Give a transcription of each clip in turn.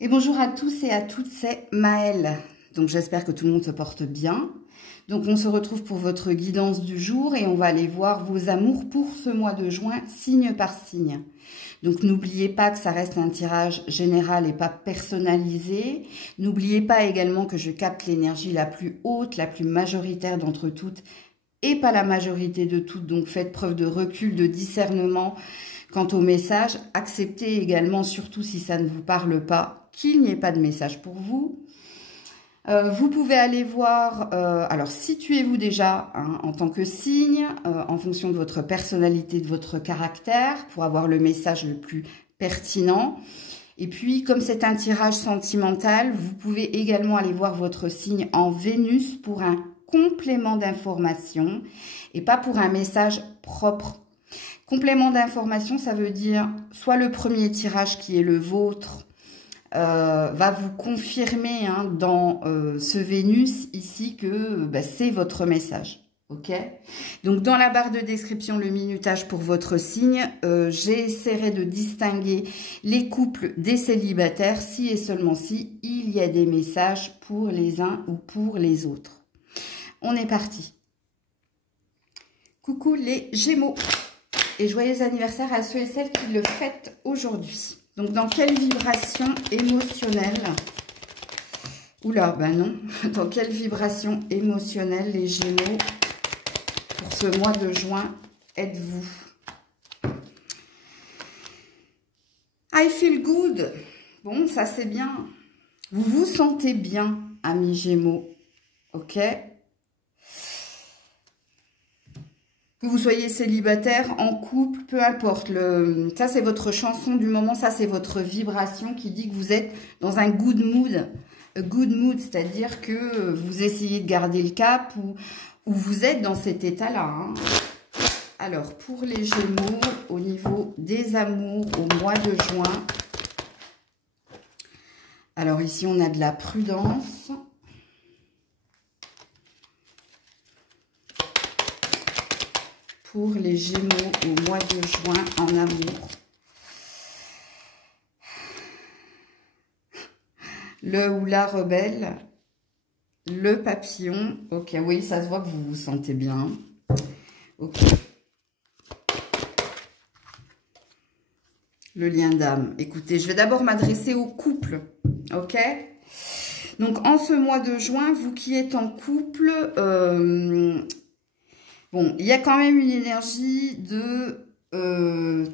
Et bonjour à tous et à toutes, c'est Maëlle. Donc j'espère que tout le monde se porte bien. Donc on se retrouve pour votre guidance du jour et on va aller voir vos amours pour ce mois de juin, signe par signe. Donc n'oubliez pas que ça reste un tirage général et pas personnalisé. N'oubliez pas également que je capte l'énergie la plus haute, la plus majoritaire d'entre toutes et pas la majorité de toutes. Donc faites preuve de recul, de discernement quant au message. Acceptez également, surtout si ça ne vous parle pas, qu'il n'y ait pas de message pour vous. Vous pouvez aller voir, alors situez-vous déjà en tant que signe, en fonction de votre personnalité, de votre caractère, pour avoir le message le plus pertinent. Et puis, comme c'est un tirage sentimental, vous pouvez également aller voir votre signe en Vénus pour un complément d'information et pas pour un message propre. Complément d'information, ça veut dire soit le premier tirage qui est le vôtre, va vous confirmer dans ce Vénus ici que c'est votre message. Ok. Donc dans la barre de description, le minutage pour votre signe, j'essaierai de distinguer les couples des célibataires si et seulement si il y a des messages pour les uns ou pour les autres. On est parti. Coucou les Gémeaux et joyeux anniversaire à ceux et celles qui le fêtent aujourd'hui. Donc, dans quelle vibration émotionnelle, oula, ben non, dans quelle vibration émotionnelle les Gémeaux, pour ce mois de juin, êtes-vous? I feel good. Bon, ça c'est bien. Vous vous sentez bien, amis Gémeaux, ok? Que vous soyez célibataire, en couple, peu importe. Ça, c'est votre chanson du moment. Ça, c'est votre vibration qui dit que vous êtes dans un good mood. A good mood, c'est-à-dire que vous essayez de garder le cap ou vous êtes dans cet état-là. Alors, pour les Gémeaux, au niveau des amours au mois de juin. Alors, ici, on a de la prudence. Pour les Gémeaux au mois de juin en amour. Le ou la rebelle. Le papillon. Ok, oui, ça se voit que vous vous sentez bien. Ok. Le lien d'âme. Écoutez, je vais d'abord m'adresser au couple. Ok. Donc, en ce mois de juin, vous qui êtes en couple... bon, il y a quand même une énergie de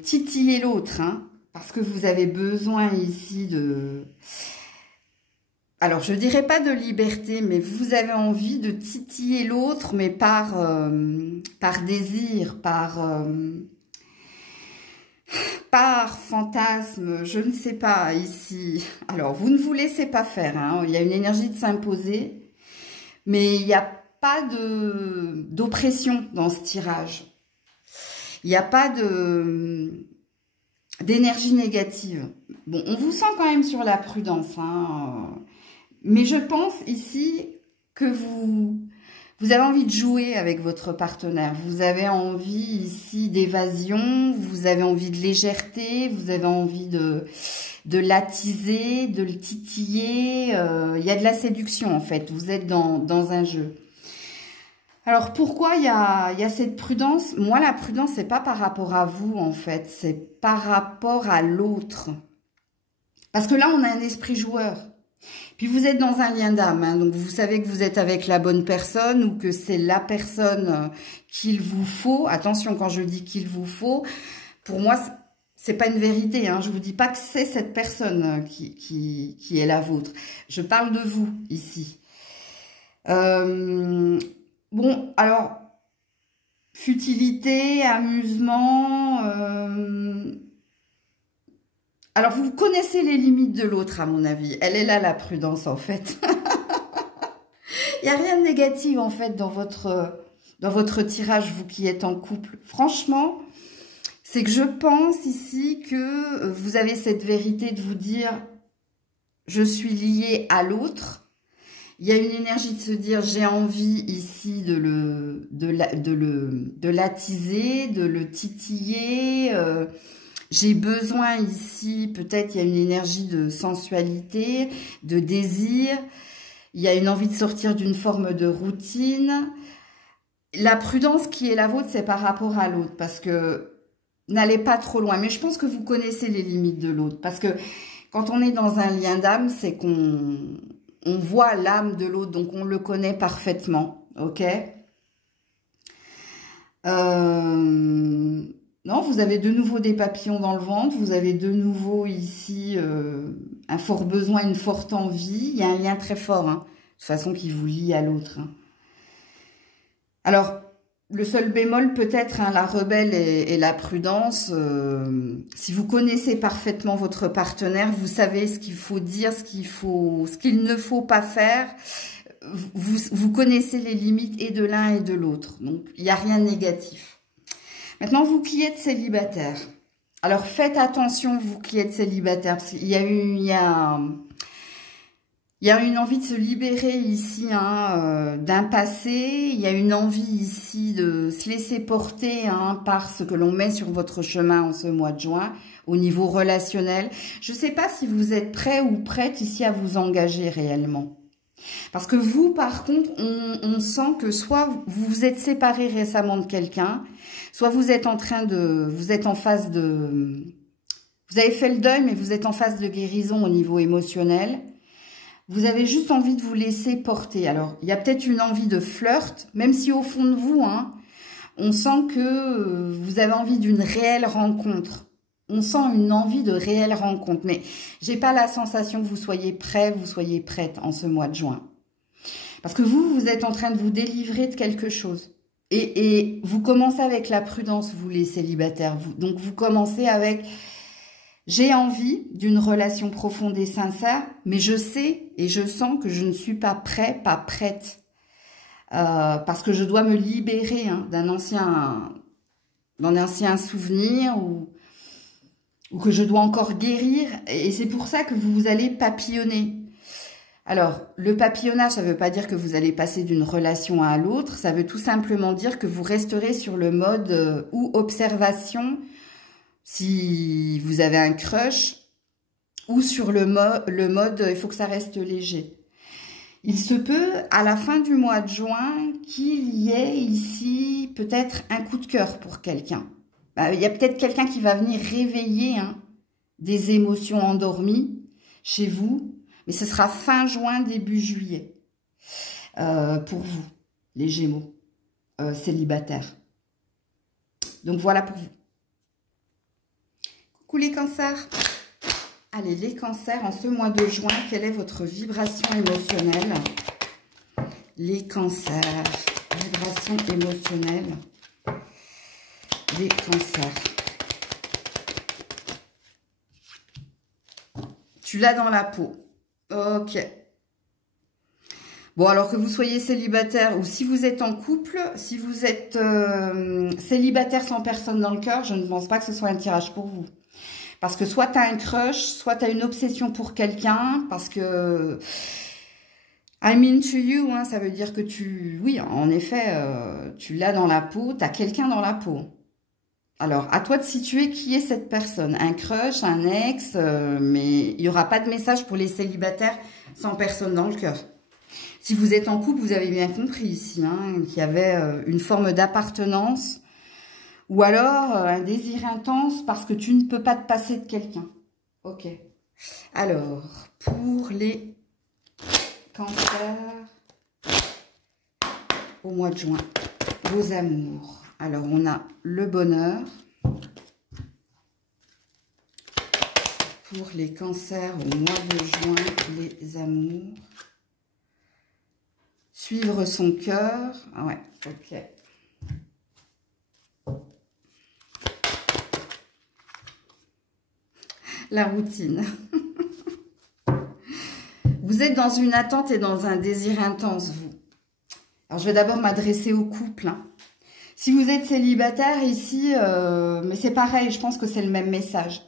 titiller l'autre, parce que vous avez besoin ici de... Alors, je dirais pas de liberté, mais vous avez envie de titiller l'autre, mais par désir, par fantasme, je ne sais pas ici. Alors, vous ne vous laissez pas faire, il y a une énergie de s'imposer, mais il y a pas d'oppression dans ce tirage. Il n'y a pas d'énergie négative. Bon, on vous sent quand même sur la prudence, mais je pense ici que vous avez envie de jouer avec votre partenaire. Vous avez envie ici d'évasion, vous avez envie de légèreté, vous avez envie de l'attiser, de le titiller. Il y a de la séduction en fait, vous êtes dans un jeu. Alors, pourquoi il y a cette prudence? Moi, la prudence, c'est pas par rapport à vous, en fait. C'est par rapport à l'autre. Parce que là, on a un esprit joueur. Puis, vous êtes dans un lien d'âme. Donc, vous savez que vous êtes avec la bonne personne ou que c'est la personne qu'il vous faut. Attention, quand je dis qu'il vous faut, pour moi, c'est pas une vérité. Je vous dis pas que c'est cette personne qui est la vôtre. Je parle de vous, ici. Bon, alors, futilité, amusement... Alors, vous connaissez les limites de l'autre, à mon avis. Elle est là, la prudence, en fait. Il n'y a rien de négatif, en fait, dans votre tirage, vous qui êtes en couple. Franchement, c'est que je pense ici que vous avez cette vérité de vous dire « je suis liée à l'autre ». Il y a une énergie de se dire, j'ai envie ici de l'attiser, de le titiller. j'ai besoin ici, peut-être il y a une énergie de sensualité, de désir, il y a une envie de sortir d'une forme de routine. La prudence qui est la vôtre, c'est par rapport à l'autre, parce que n'allez pas trop loin. Mais je pense que vous connaissez les limites de l'autre, parce que quand on est dans un lien d'âme, c'est qu'on voit l'âme de l'autre, donc on le connaît parfaitement, ok? Non, vous avez de nouveau des papillons dans le ventre, vous avez de nouveau ici un fort besoin, une forte envie. Il y a un lien très fort, hein, de toute façon, qui vous lie à l'autre. Hein. Alors, le seul bémol peut-être, hein, la rebelle et la prudence, si vous connaissez parfaitement votre partenaire, vous savez ce qu'il faut dire, ce qu'il ne faut pas faire. Vous connaissez les limites et de l'un et de l'autre. Donc, il n'y a rien de négatif. Maintenant, vous qui êtes célibataire. Alors, faites attention, vous qui êtes célibataire, parce qu'il y a une envie de se libérer ici hein, d'un passé. Il y a une envie ici de se laisser porter hein, par ce que l'on met sur votre chemin en ce mois de juin au niveau relationnel. Je ne sais pas si vous êtes prêt ou prête ici à vous engager réellement. Parce que vous, par contre, on sent que soit vous vous êtes séparé récemment de quelqu'un, soit vous êtes en phase de... Vous avez fait le deuil, mais vous êtes en phase de guérison au niveau émotionnel. Vous avez juste envie de vous laisser porter. Alors, il y a peut-être une envie de flirt, même si au fond de vous, hein, on sent que vous avez envie d'une réelle rencontre. On sent une envie de réelle rencontre. Mais j'ai pas la sensation que vous soyez prêt, vous soyez prête en ce mois de juin. Parce que vous êtes en train de vous délivrer de quelque chose. Et vous commencez avec la prudence, vous les célibataires. Donc, vous commencez avec... J'ai envie d'une relation profonde et sincère, mais je sais et je sens que je ne suis pas prêt, pas prête. Parce que je dois me libérer hein, d'un ancien souvenir ou que je dois encore guérir. Et c'est pour ça que vous allez papillonner. Alors, le papillonnage, ça ne veut pas dire que vous allez passer d'une relation à l'autre. Ça veut tout simplement dire que vous resterez sur le mode ou observation, si vous avez un crush, ou sur le mode il faut que ça reste léger. Il se peut, à la fin du mois de juin, qu'il y ait ici peut-être un coup de cœur pour quelqu'un. Il y a peut-être quelqu'un qui va venir réveiller hein, des émotions endormies chez vous, mais ce sera fin juin, début juillet, pour vous, les Gémeaux, célibataires. Donc voilà pour vous. Coucou les cancers. Allez, les cancers, en ce mois de juin, quelle est votre vibration émotionnelle? Les cancers, vibration émotionnelle, les cancers. Tu l'as dans la peau. Ok. Bon, alors que vous soyez célibataire ou si vous êtes en couple, si vous êtes célibataire sans personne dans le cœur, je ne pense pas que ce soit un tirage pour vous. Parce que soit tu as un crush, soit tu as une obsession pour quelqu'un, parce que I'm into you, hein, ça veut dire que oui, en effet, tu l'as dans la peau, tu as quelqu'un dans la peau. Alors, à toi de situer qui est cette personne. Un crush, un ex, mais il n'y aura pas de message pour les célibataires sans personne dans le cœur. Si vous êtes en couple, vous avez bien compris ici, hein, qu'il y avait une forme d'appartenance ou alors un désir intense parce que tu ne peux pas te passer de quelqu'un. Ok. Alors, pour les cancers au mois de juin, vos amours. Alors, on a le bonheur. Pour les cancers au mois de juin, les amours. Suivre son cœur. Ah ouais, ok. La routine. Vous êtes dans une attente et dans un désir intense, vous. Alors, je vais d'abord m'adresser au couple. Hein. Si vous êtes célibataire ici, mais c'est pareil, je pense que c'est le même message.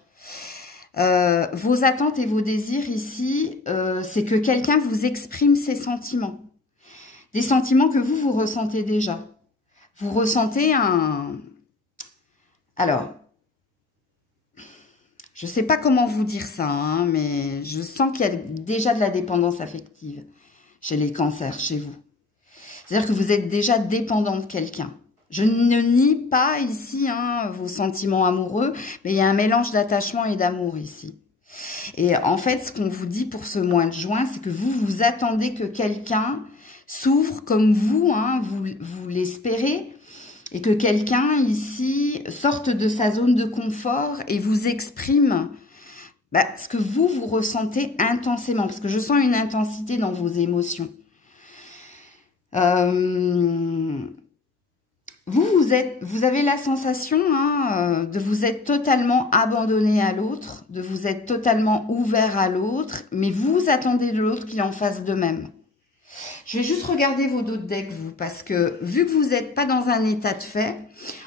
Vos attentes et vos désirs ici, c'est que quelqu'un vous exprime ses sentiments. Des sentiments que vous ressentez déjà. Vous ressentez un... Alors, Je ne sais pas comment vous dire ça, hein, mais je sens qu'il y a déjà de la dépendance affective chez les cancers, chez vous. C'est-à-dire que vous êtes déjà dépendant de quelqu'un. Je ne nie pas ici hein, vos sentiments amoureux, mais il y a un mélange d'attachement et d'amour ici. Et en fait, ce qu'on vous dit pour ce mois de juin, c'est que vous attendez que quelqu'un s'ouvre comme vous, hein, vous l'espérez, et que quelqu'un ici sorte de sa zone de confort et vous exprime ce que vous ressentez intensément. Parce que je sens une intensité dans vos émotions. Vous avez la sensation de vous être totalement abandonné à l'autre, de vous être totalement ouvert à l'autre, mais vous attendez de l'autre qu'il en fasse de même. Je vais juste regarder vos dos de deck, vous, parce que vu que vous n'êtes pas dans un état de fait,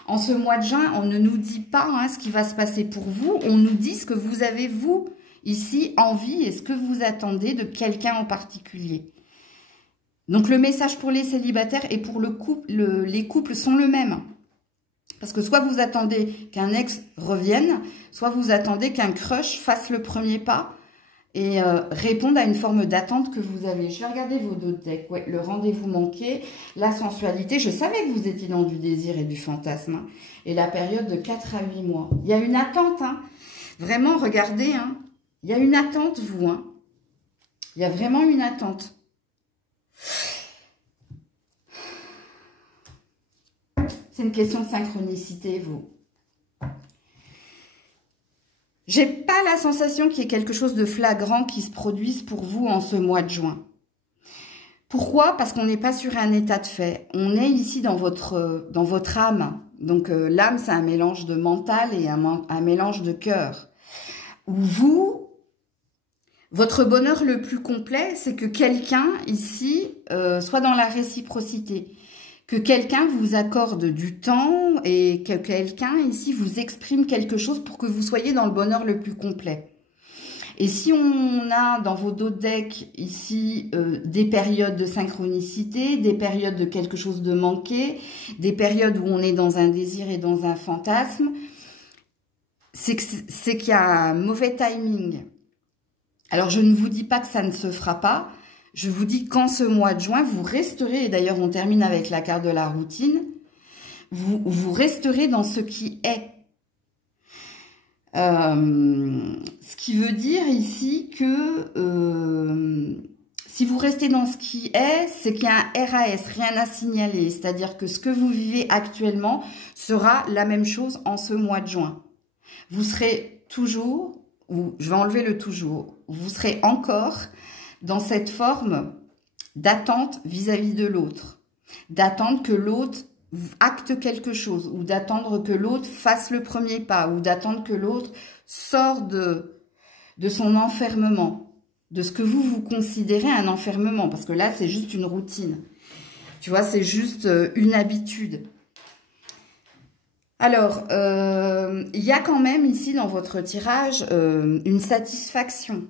en ce mois de juin, on ne nous dit pas hein, ce qui va se passer pour vous, on nous dit ce que vous avez, vous, ici, envie et ce que vous attendez de quelqu'un en particulier. Donc, le message pour les célibataires et pour le couple, les couples sont le même. Parce que soit vous attendez qu'un ex revienne, soit vous attendez qu'un crush fasse le premier pas et réponde à une forme d'attente que vous avez. Je vais regarder vos deux decks. Ouais, le rendez-vous manqué, la sensualité. Je savais que vous étiez dans du désir et du fantasme. Hein, et la période de 4 à 8 mois. Il y a une attente. Hein. Vraiment, regardez. Hein, il y a une attente, vous. Hein. Il y a vraiment une attente. C'est une question de synchronicité, vous. J'ai pas la sensation qu'il y ait quelque chose de flagrant qui se produise pour vous en ce mois de juin. Pourquoi? Parce qu'on n'est pas sur un état de fait. On est ici dans votre âme. Donc l'âme, c'est un mélange de mental et un mélange de cœur. Où vous, votre bonheur le plus complet, c'est que quelqu'un ici soit dans la réciprocité. Que quelqu'un vous accorde du temps et que quelqu'un ici vous exprime quelque chose pour que vous soyez dans le bonheur le plus complet. Et si on a dans vos dos de deck ici des périodes de synchronicité, des périodes de quelque chose de manqué, des périodes où on est dans un désir et dans un fantasme, c'est qu'il y a un mauvais timing. Alors je ne vous dis pas que ça ne se fera pas. Je vous dis qu'en ce mois de juin, vous resterez, et d'ailleurs on termine avec la carte de la routine, vous resterez dans ce qui est. Ce qui veut dire ici que si vous restez dans ce qui est, c'est qu'il y a un RAS, rien à signaler. C'est-à-dire que ce que vous vivez actuellement sera la même chose en ce mois de juin. Vous serez toujours, ou je vais enlever le toujours, vous serez encore dans cette forme d'attente vis-à-vis de l'autre, d'attendre que l'autre acte quelque chose, ou d'attendre que l'autre fasse le premier pas, ou d'attendre que l'autre sorte de son enfermement, de ce que vous considérez un enfermement, parce que là, c'est juste une routine. Tu vois, c'est juste une habitude. Alors, il y a quand même ici dans votre tirage une satisfaction,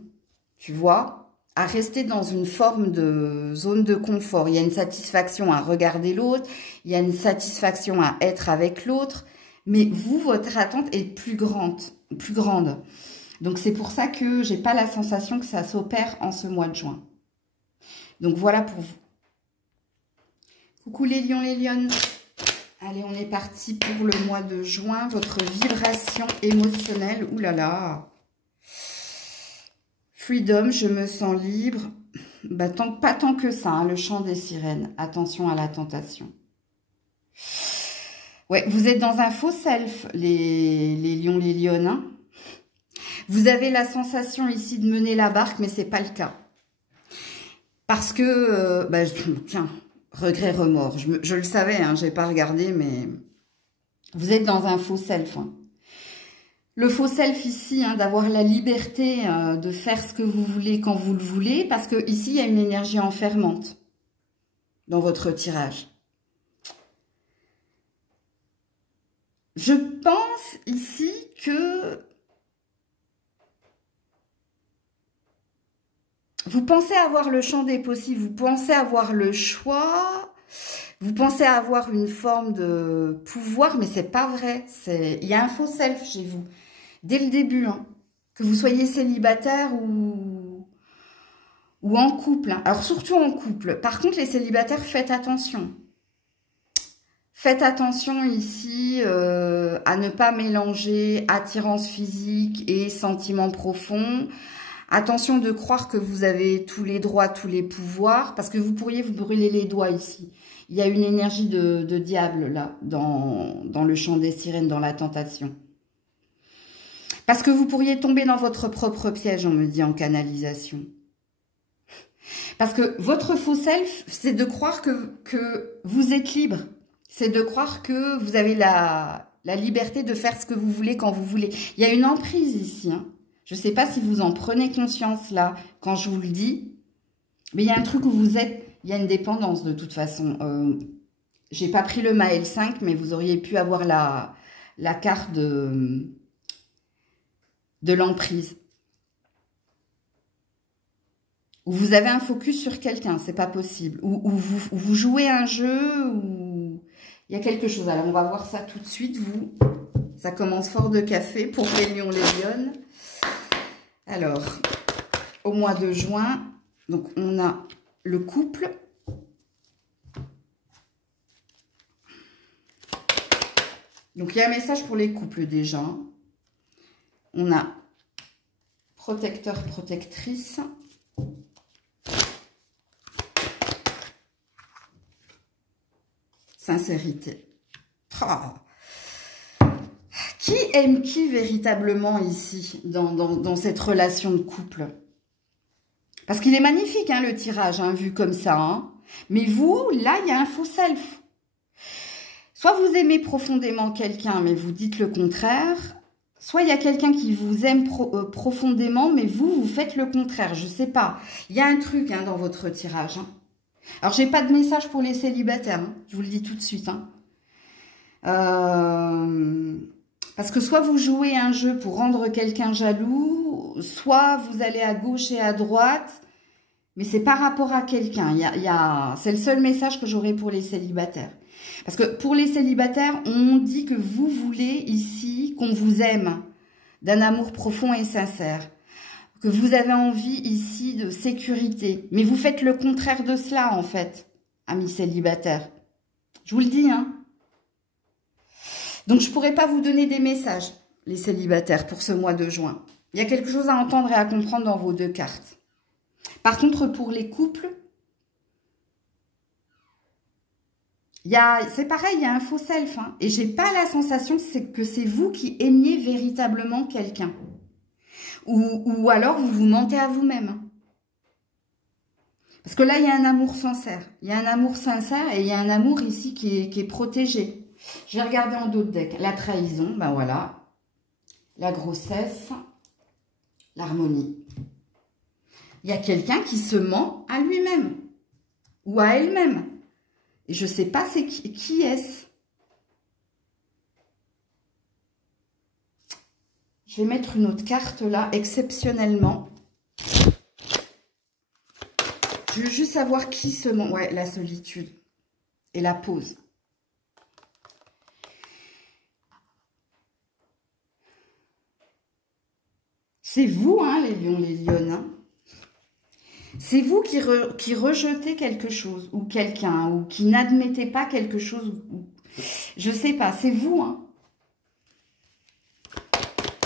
tu vois, à rester dans une forme de zone de confort. Il y a une satisfaction à regarder l'autre, il y a une satisfaction à être avec l'autre, mais vous, votre attente est plus grande. Donc, c'est pour ça que j'ai pas la sensation que ça s'opère en ce mois de juin. Donc, voilà pour vous. Coucou les lions, les lionnes. Allez, on est parti pour le mois de juin. Votre vibration émotionnelle. Ouh là là. Freedom, je me sens libre. Bah, pas tant que ça, hein, le chant des sirènes. Attention à la tentation. Ouais, vous êtes dans un faux self, les lions, les lionnes. Hein. Vous avez la sensation ici de mener la barque, mais c'est pas le cas. Parce que, tiens, regret, remords. Je le savais, hein, j'ai pas regardé, mais vous êtes dans un faux self. Hein. Le faux self ici, hein, d'avoir la liberté de faire ce que vous voulez quand vous le voulez, parce que ici il y a une énergie enfermante dans votre tirage. Je pense ici que vous pensez avoir le champ des possibles, vous pensez avoir le choix, vous pensez avoir une forme de pouvoir, mais c'est pas vrai. Il y a un faux self chez vous, dès le début. Hein. Que vous soyez célibataire ou en couple. Hein. Alors, surtout en couple. Par contre, les célibataires, faites attention. Faites attention ici à ne pas mélanger attirance physique et sentiments profonds. Attention de croire que vous avez tous les droits, tous les pouvoirs, parce que vous pourriez vous brûler les doigts ici. Il y a une énergie de diable là, dans le chant des sirènes, dans la tentation. Parce que vous pourriez tomber dans votre propre piège, on me dit en canalisation. Parce que votre faux self, c'est de croire que vous êtes libre. C'est de croire que vous avez la liberté de faire ce que vous voulez quand vous voulez. Il y a une emprise ici. Hein. Je ne sais pas si vous en prenez conscience là, quand je vous le dis. Mais il y a un truc où vous êtes... Il y a une dépendance de toute façon. J'ai pas pris le Maël 5, mais vous auriez pu avoir la carte de l'emprise. Ou vous avez un focus sur quelqu'un, c'est pas possible. Ou vous jouez un jeu, ou il y a quelque chose. Alors, on va voir ça tout de suite, vous. Ça commence fort de café pour les lions, les lionnes. Alors, au mois de juin, donc on a le couple. Donc, il y a un message pour les couples déjà. On a protecteur, protectrice. Sincérité. Oh. Qui aime qui véritablement ici, dans cette relation de couple? Parce qu'il est magnifique, hein, le tirage, hein, vu comme ça. Hein. Mais vous, là, il y a un faux self. Soit vous aimez profondément quelqu'un, mais vous dites le contraire. Soit il y a quelqu'un qui vous aime profondément, mais vous faites le contraire. Je ne sais pas. Il y a un truc hein, dans votre tirage. Hein. Alors, j'ai pas de message pour les célibataires. Hein. Je vous le dis tout de suite. Hein. Parce que soit vous jouez un jeu pour rendre quelqu'un jaloux, soit vous allez à gauche et à droite, mais c'est par rapport à quelqu'un. C'est le seul message que j'aurai pour les célibataires. Parce que pour les célibataires, on dit que vous voulez ici qu'on vous aime, d'un amour profond et sincère. Que vous avez envie ici de sécurité. Mais vous faites le contraire de cela, en fait, amis célibataires. Je vous le dis, hein. Donc, je ne pourrais pas vous donner des messages, les célibataires, pour ce mois de juin. Il y a quelque chose à entendre et à comprendre dans vos deux cartes. Par contre, pour les couples, c'est pareil, il y a un faux self. Hein, et je n'ai pas la sensation que c'est vous qui aimiez véritablement quelqu'un. Ou alors, vous vous mentez à vous-même. Parce que là, il y a un amour sincère. Il y a un amour sincère et il y a un amour ici qui est protégé. Je vais regarder en d'autres decks. La trahison, ben voilà. La grossesse. L'harmonie. Il y a quelqu'un qui se ment à lui-même. Ou à elle-même. Et je ne sais pas c'est qui est-ce. Je vais mettre une autre carte là, exceptionnellement. Je veux juste savoir qui se ment. Ouais, la solitude. Et la pause. C'est vous, hein, les lions, les lionnes. Hein. C'est vous qui rejetez quelque chose, ou quelqu'un, ou qui n'admettez pas quelque chose. Je sais pas, c'est vous, hein.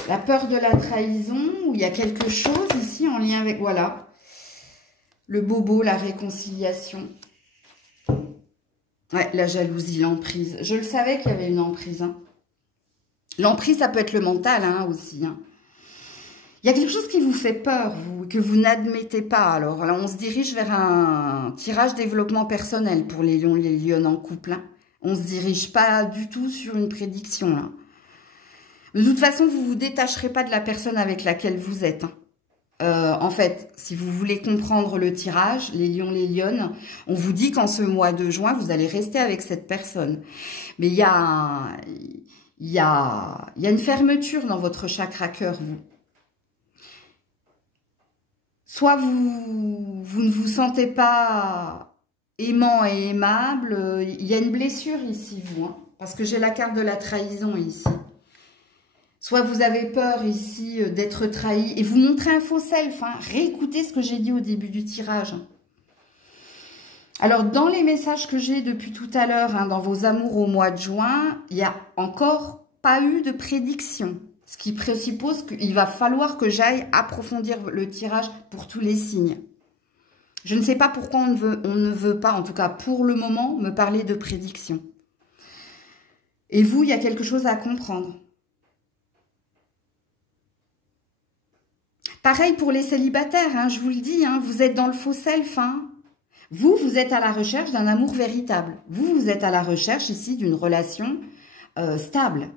La peur de la trahison, où il y a quelque chose ici en lien avec, voilà, le bobo, la réconciliation. Ouais, la jalousie, l'emprise. Je le savais qu'il y avait une emprise. Hein. L'emprise, ça peut être le mental hein, aussi. Hein. Il y a quelque chose qui vous fait peur, que vous n'admettez pas. Alors là, on se dirige vers un tirage développement personnel pour les lions, les lionnes en couple. Hein. On ne se dirige pas du tout sur une prédiction. Là. De toute façon, vous ne vous détacherez pas de la personne avec laquelle vous êtes. Hein. En fait, si vous voulez comprendre le tirage, les lions, les lionnes, on vous dit qu'en ce mois de juin, vous allez rester avec cette personne. Mais il y a une fermeture dans votre chakra cœur, vous. Soit vous ne vous sentez pas aimant et aimable, il y a une blessure ici, vous. Hein, parce que j'ai la carte de la trahison ici. Soit vous avez peur ici d'être trahi et vous montrez un faux self. Hein. Réécoutez ce que j'ai dit au début du tirage. Alors, dans les messages que j'ai depuis tout à l'heure, hein, dans vos amours au mois de juin, il n'y a encore pas eu de prédiction. Ce qui présuppose qu'il va falloir que j'aille approfondir le tirage pour tous les signes. Je ne sais pas pourquoi on ne veut pas, en tout cas pour le moment, me parler de prédiction. Et vous, il y a quelque chose à comprendre. Pareil pour les célibataires, hein, je vous le dis, hein, vous êtes dans le faux self. Hein. Vous êtes à la recherche d'un amour véritable. Vous êtes à la recherche ici d'une relation stable.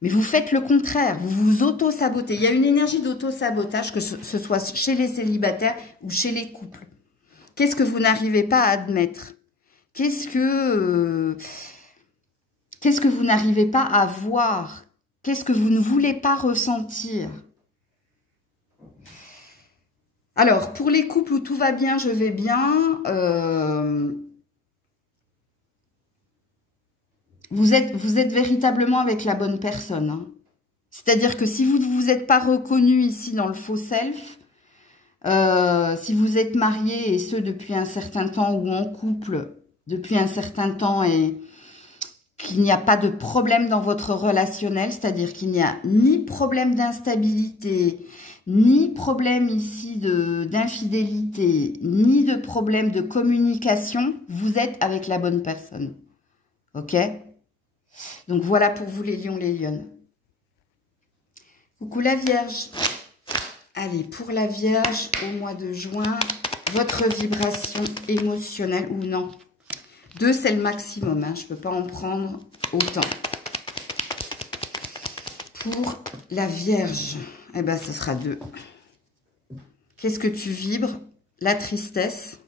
Mais vous faites le contraire, vous vous auto-sabotez. Il y a une énergie d'auto-sabotage, que ce soit chez les célibataires ou chez les couples. Qu'est-ce que vous n'arrivez pas à admettre? Qu'est-ce que vous n'arrivez pas à voir? Qu'est-ce que vous ne voulez pas ressentir? Alors, pour les couples où tout va bien, je vais bien, vous êtes véritablement avec la bonne personne. Hein. C'est-à-dire que si vous ne vous êtes pas reconnu ici dans le faux self, si vous êtes marié et ce depuis un certain temps ou en couple depuis un certain temps et qu'il n'y a pas de problème dans votre relationnel, c'est-à-dire qu'il n'y a ni problème d'instabilité, ni problème ici d'infidélité, ni de problème de communication, vous êtes avec la bonne personne. Ok? Donc voilà pour vous les lions, les lionnes. Coucou la Vierge. Allez, pour la Vierge, au mois de juin, votre vibration émotionnelle ou non. 2, c'est le maximum. Hein, je ne peux pas en prendre autant. Pour la Vierge, eh ben, ce sera 2. Qu'est-ce que tu vibres? La tristesse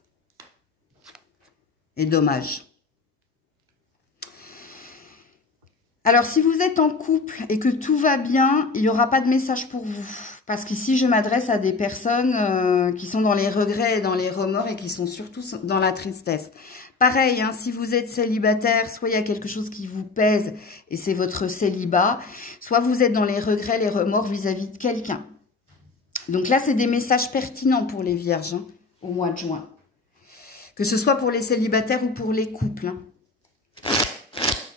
et dommage. Alors, si vous êtes en couple et que tout va bien, il n'y aura pas de message pour vous. Parce qu'ici, je m'adresse à des personnes qui sont dans les regrets et dans les remords et qui sont surtout dans la tristesse. Pareil, hein, si vous êtes célibataire, soit il y a quelque chose qui vous pèse et c'est votre célibat, soit vous êtes dans les regrets, les remords vis-à-vis de quelqu'un. Donc là, c'est des messages pertinents pour les vierges hein, au mois de juin. Que ce soit pour les célibataires ou pour les couples. Hein.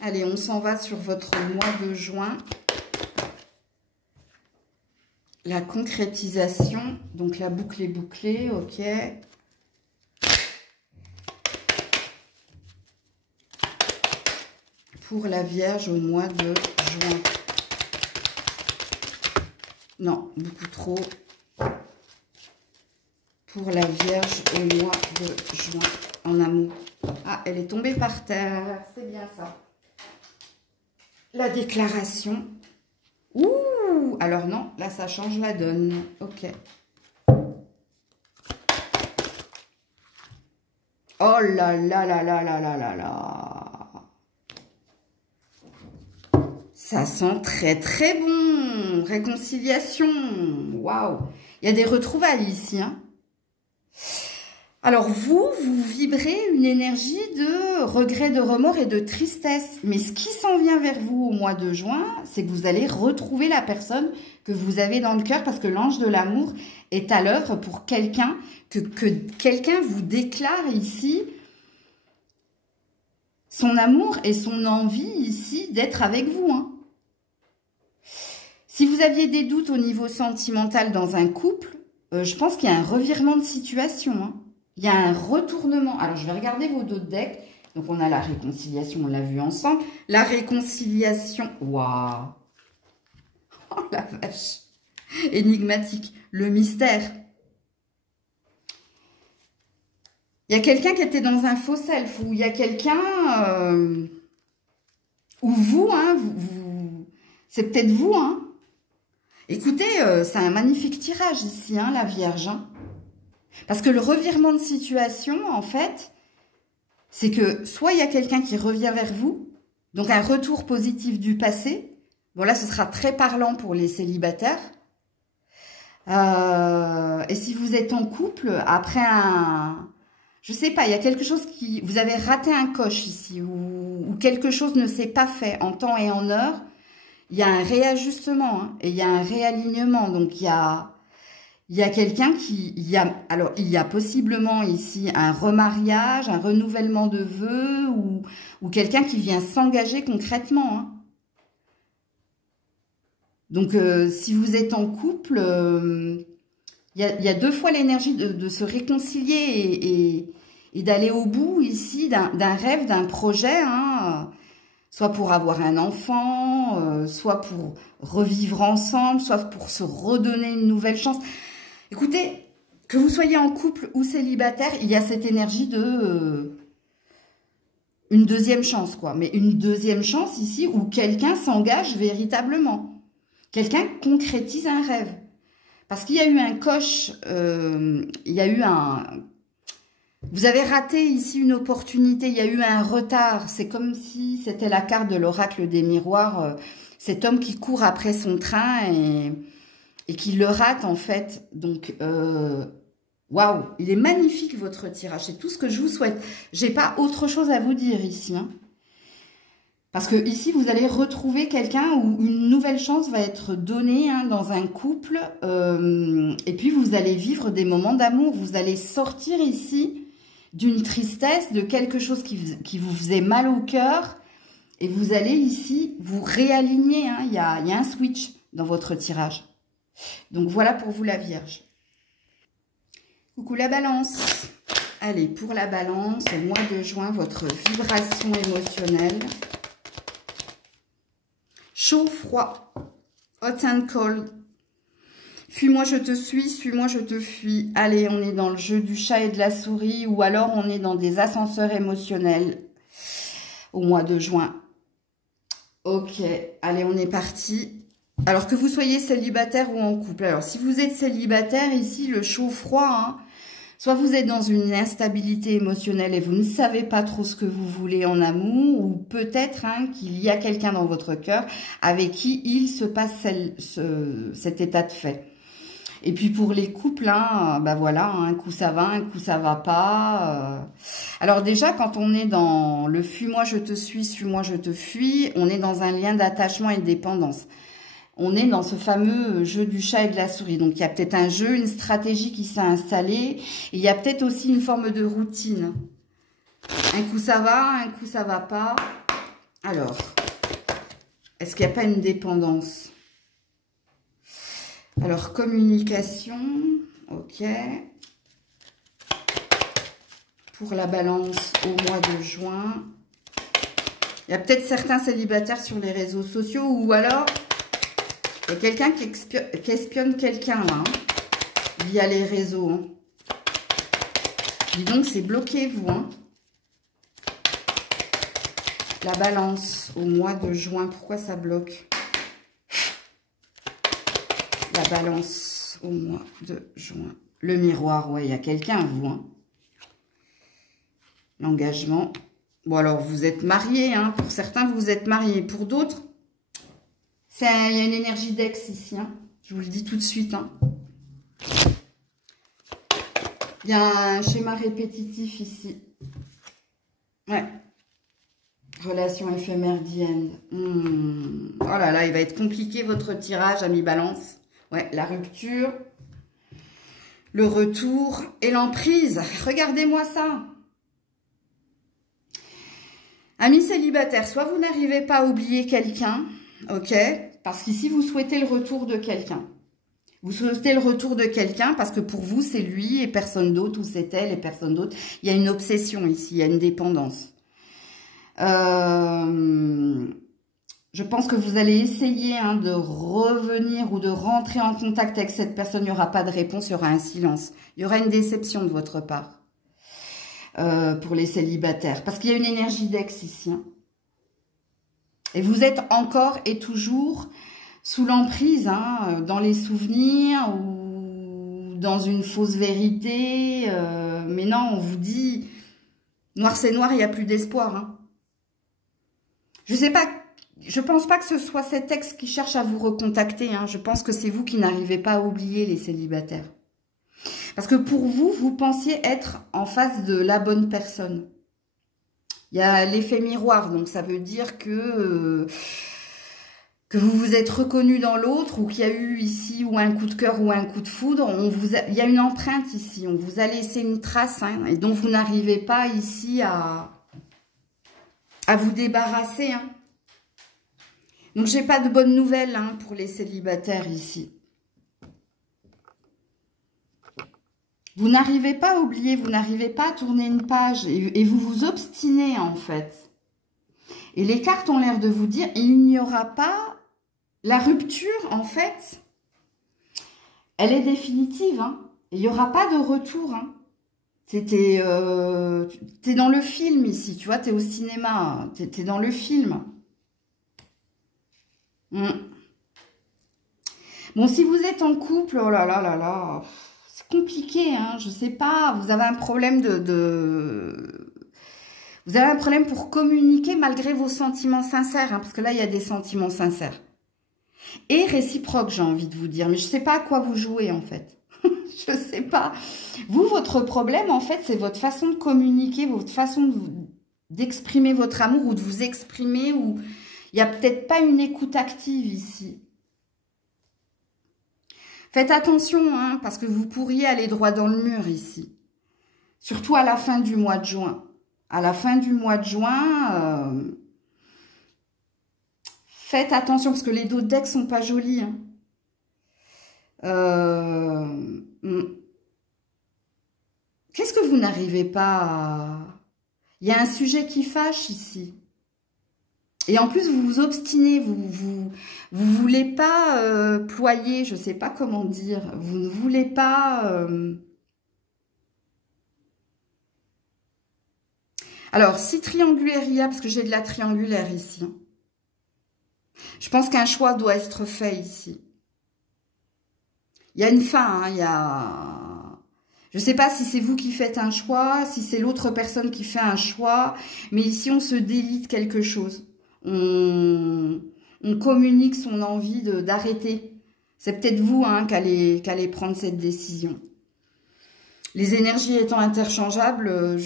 Allez, on s'en va sur votre mois de juin. La concrétisation, donc la boucle est bouclée, ok. Pour la Vierge au mois de juin. Non, beaucoup trop. Pour la Vierge au mois de juin en amour. Ah, elle est tombée par terre, c'est bien ça. La déclaration. Ouh, alors non, là ça change la donne. Ok. Oh là là là là là là là là. Ça sent très très bon. Réconciliation. Waouh. Il y a des retrouvailles ici. Hein. Alors vous vibrez une énergie de regret, de remords et de tristesse. Mais ce qui s'en vient vers vous au mois de juin, c'est que vous allez retrouver la personne que vous avez dans le cœur parce que l'ange de l'amour est à l'œuvre pour quelqu'un, que quelqu'un vous déclare ici son amour et son envie ici d'être avec vous. Hein. Si vous aviez des doutes au niveau sentimental dans un couple, je pense qu'il y a un revirement de situation. Hein. Il y a un retournement. Alors, je vais regarder vos deux decks. Donc, on a la réconciliation, on l'a vu ensemble. La réconciliation, waouh. Oh, la vache. Énigmatique. Le mystère. Il y a quelqu'un qui était dans un faux self. Ou il y a quelqu'un... ou vous, hein, c'est peut-être vous, hein. Écoutez, c'est un magnifique tirage ici, hein, la Vierge. Hein. Parce que le revirement de situation, en fait, c'est que soit il y a quelqu'un qui revient vers vous, donc un retour positif du passé. Bon, là, ce sera très parlant pour les célibataires. Et si vous êtes en couple, après un... Je sais pas, il y a quelque chose qui... Vous avez raté un coche ici, ou quelque chose ne s'est pas fait en temps et en heure. il y a un réajustement, hein, et il y a un réalignement. Donc, il y a quelqu'un alors, il y a possiblement ici un remariage, un renouvellement de vœux ou quelqu'un qui vient s'engager concrètement, hein. Donc, si vous êtes en couple, il y a deux fois l'énergie de se réconcilier et d'aller au bout ici d'un rêve, d'un projet, hein, soit pour avoir un enfant, soit pour revivre ensemble, soit pour se redonner une nouvelle chance. Écoutez, que vous soyez en couple ou célibataire, il y a cette énergie de une deuxième chance, quoi. Mais une deuxième chance ici où quelqu'un s'engage véritablement. Quelqu'un concrétise un rêve. Parce qu'il y a eu un coche, il y a eu un... Vous avez raté ici une opportunité, il y a eu un retard. C'est comme si c'était la carte de l'oracle des miroirs. Cet homme qui court après son train et qui le rate en fait. Donc, waouh, il est magnifique votre tirage. C'est tout ce que je vous souhaite. J'ai pas autre chose à vous dire ici, hein. Parce que ici, vous allez retrouver quelqu'un où une nouvelle chance va être donnée, hein, dans un couple. Et puis, vous allez vivre des moments d'amour. Vous allez sortir ici d'une tristesse, de quelque chose qui vous faisait mal au cœur. Et vous allez ici vous réaligner, hein. Il y a un switch dans votre tirage. Donc, voilà pour vous la Vierge. Coucou la Balance. Allez, pour la Balance, au mois de juin, votre vibration émotionnelle. Chaud, froid, hot and cold. Fuis-moi, je te suis, suis-moi, je te fuis. Allez, on est dans le jeu du chat et de la souris ou alors on est dans des ascenseurs émotionnels au mois de juin. Ok, allez, on est parti. Alors que vous soyez célibataire ou en couple. Alors, si vous êtes célibataire, ici, le chaud-froid, hein, soit vous êtes dans une instabilité émotionnelle et vous ne savez pas trop ce que vous voulez en amour, ou peut-être, hein, qu'il y a quelqu'un dans votre cœur avec qui il se passe cet état de fait. Et puis pour les couples, hein, bah voilà, un coup ça va, un coup ça va pas. Alors déjà, quand on est dans le fuis-moi, je te suis-moi, je te fuis, on est dans un lien d'attachement et de dépendance. On est dans ce fameux jeu du chat et de la souris. Donc, il y a peut-être un jeu, une stratégie qui s'est installée. Et il y a peut-être aussi une forme de routine. Un coup, ça va, un coup, ça va pas. Alors, est-ce qu'il n'y a pas une dépendance? Alors, communication. Ok. Pour la Balance au mois de juin. Il y a peut-être certains célibataires sur les réseaux sociaux ou alors... Il y a quelqu'un qui espionne quelqu'un, là, hein, via les réseaux. Hein. Dis donc, c'est bloqué, vous. Hein. La Balance, au mois de juin, pourquoi ça bloque? La Balance, au mois de juin. Le miroir, ouais, il y a quelqu'un, vous. Hein. L'engagement. Bon, alors, vous êtes mariés, hein. Pour certains, vous êtes mariés. Pour d'autres... Il y a une énergie d'ex ici, hein. Je vous le dis tout de suite. Hein. Il y a un schéma répétitif ici. Ouais. Relation éphémère d'Ian. Oh là là, il va être compliqué votre tirage, ami Balance. Ouais, la rupture, le retour et l'emprise. Regardez-moi ça. Amis célibataires, soit vous n'arrivez pas à oublier quelqu'un... Ok, parce qu'ici, vous souhaitez le retour de quelqu'un. Vous souhaitez le retour de quelqu'un parce que pour vous, c'est lui et personne d'autre, ou c'est elle et personne d'autre. Il y a une obsession ici, il y a une dépendance. Je pense que vous allez essayer, hein, de revenir ou de rentrer en contact avec cette personne. Il n'y aura pas de réponse, il y aura un silence. Il y aura une déception de votre part pour les célibataires. Parce qu'il y a une énergie d'ex ici, hein. Et vous êtes encore et toujours sous l'emprise, hein, dans les souvenirs ou dans une fausse vérité. Mais non, on vous dit, noir c'est noir, il n'y a plus d'espoir. Hein. Je sais pas, je pense pas que ce soit cet ex qui cherche à vous recontacter. Hein. Je pense que c'est vous qui n'arrivez pas à oublier les célibataires. Parce que pour vous, vous pensiez être en face de la bonne personne. Il y a l'effet miroir, donc ça veut dire que que vous vous êtes reconnu dans l'autre, ou qu'il y a eu ici ou un coup de cœur ou un coup de foudre, il y a une empreinte ici, on vous a laissé une trace, hein, et dont vous n'arrivez pas ici à vous débarrasser. Hein. Donc, j'ai pas de bonnes nouvelles hein, pour les célibataires ici. Vous n'arrivez pas à oublier, vous n'arrivez pas à tourner une page et vous vous obstinez en fait. Et les cartes ont l'air de vous dire, il n'y aura pas la rupture en fait. Elle est définitive. Hein. Il n'y aura pas de retour. Hein. T'es dans le film ici, tu vois, t'es au cinéma, t'es dans le film. Bon, si vous êtes en couple, oh là là là là... compliqué, hein, je sais pas, vous avez un problème vous avez un problème pour communiquer malgré vos sentiments sincères, hein, parce que là, il y a des sentiments sincères. Et réciproques, j'ai envie de vous dire, mais je sais pas à quoi vous jouez, en fait. Je sais pas. Vous, votre problème, en fait, c'est votre façon de communiquer, votre façon d'exprimer votre amour ou de vous exprimer, ou il n'y a peut-être pas une écoute active ici. Faites attention, hein, parce que vous pourriez aller droit dans le mur ici. Surtout à la fin du mois de juin. À la fin du mois de juin, faites attention, parce que les dos de deck sont pas jolis. Hein. Qu'est-ce que vous n'arrivez pas à... Il y a un sujet qui fâche ici. Et en plus, vous vous obstinez, vous voulez pas ployer, je sais pas comment dire. Vous ne voulez pas... Alors, si triangulaire il y a, parce que j'ai de la triangulaire ici. Hein. Je pense qu'un choix doit être fait ici. Il y a une fin, hein, il y a... Je ne sais pas si c'est vous qui faites un choix, si c'est l'autre personne qui fait un choix, mais ici, on se délie de quelque chose. On communique son envie d'arrêter. C'est peut-être vous hein, qui allez prendre cette décision. Les énergies étant interchangeables,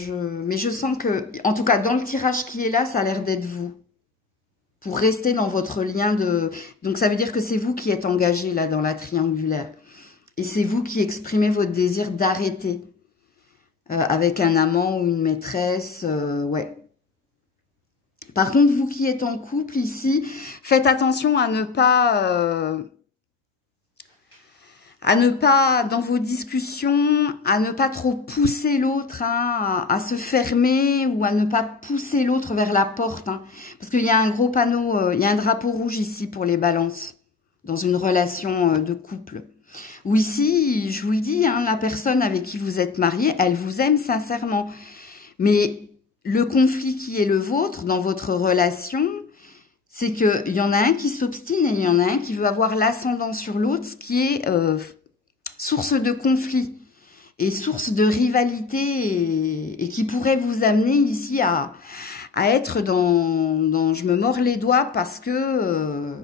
mais je sens que, en tout cas, dans le tirage qui est là, ça a l'air d'être vous. Pour rester dans votre lien de... Donc, ça veut dire que c'est vous qui êtes engagé là dans la triangulaire. Et c'est vous qui exprimez votre désir d'arrêter. Avec un amant ou une maîtresse, ouais. Par contre, vous qui êtes en couple ici, faites attention à ne pas, dans vos discussions, à ne pas trop pousser l'autre, hein, à se fermer ou à ne pas pousser l'autre vers la porte. Hein, parce qu'il y a un gros panneau, il y a un drapeau rouge ici pour les balances, dans une relation de couple. Ou ici, je vous le dis, hein, la personne avec qui vous êtes marié, elle vous aime sincèrement. Mais... le conflit qui est le vôtre dans votre relation, c'est qu'il y en a un qui s'obstine et il y en a un qui veut avoir l'ascendant sur l'autre, ce qui est source de conflit et source de rivalité et qui pourrait vous amener ici à être dans je me mords les doigts parce que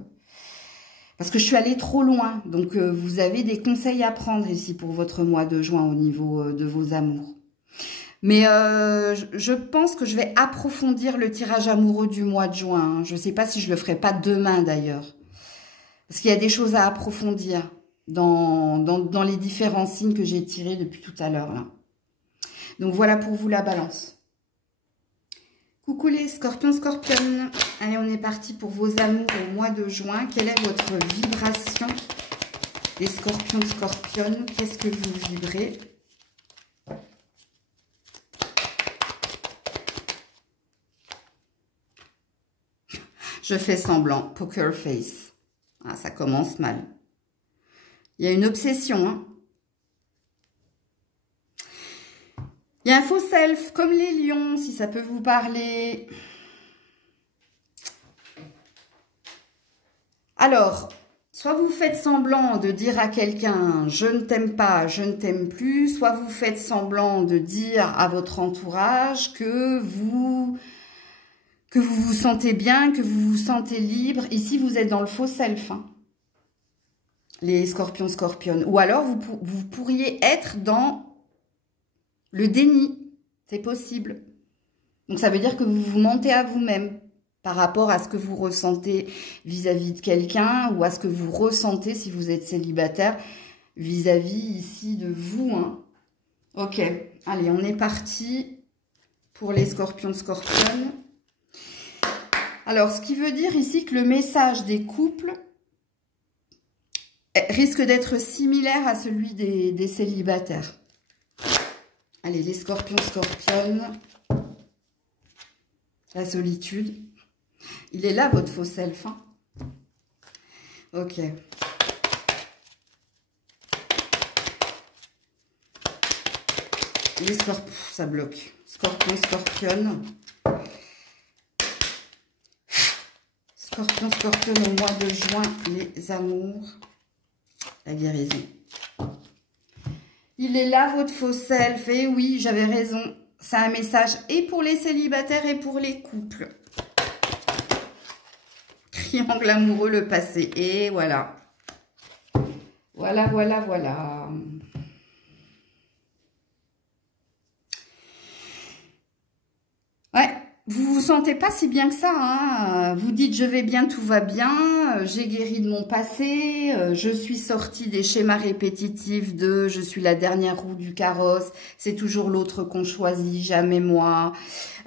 je suis allée trop loin. Donc, vous avez des conseils à prendre ici pour votre mois de juin au niveau de vos amours. Mais je pense que je vais approfondir le tirage amoureux du mois de juin. Hein. Je ne sais pas si je le ferai pas demain d'ailleurs. Parce qu'il y a des choses à approfondir dans les différents signes que j'ai tirés depuis tout à l'heure. Là. Donc voilà pour vous la balance. Coucou les scorpions, scorpionnes. Allez, on est parti pour vos amours au mois de juin. Quelle est votre vibration? Les scorpions, scorpionnes, qu'est-ce que vous vibrez? Je fais semblant, poker face. Ah, ça commence mal. Il y a une obsession. Hein. Il y a un faux self, comme les lions, si ça peut vous parler. Alors, soit vous faites semblant de dire à quelqu'un « je ne t'aime pas, je ne t'aime plus », soit vous faites semblant de dire à votre entourage que vous vous sentez bien, que vous vous sentez libre. Ici, vous êtes dans le faux self, hein, les scorpions, scorpionnes. Ou alors, vous pourriez être dans le déni. C'est possible. Donc, ça veut dire que vous vous mentez à vous-même. par rapport à ce que vous ressentez vis-à-vis de quelqu'un ou à ce que vous ressentez si vous êtes célibataire vis-à-vis ici de vous. Hein. Ok, allez, on est parti pour les scorpions, scorpionnes. Alors, ce qui veut dire ici que le message des couples risque d'être similaire à celui des célibataires. Allez, les scorpions, scorpionnes. La solitude. Il est là, votre faux self. Hein. Ok. Les scorpions, ça bloque. Scorpion, scorpionne. Scorpion, scorpionne au mois de juin, les amours. La guérison. Il est là, votre faux self. Et oui, j'avais raison. C'est un message et pour les célibataires et pour les couples. Triangle amoureux, le passé. Et voilà. Voilà, voilà, voilà. Ouais, vous vous sentez pas si bien que ça. Hein. Vous dites, je vais bien, tout va bien. J'ai guéri de mon passé. Je suis sortie des schémas répétitifs de je suis la dernière roue du carrosse. C'est toujours l'autre qu'on choisit, jamais moi.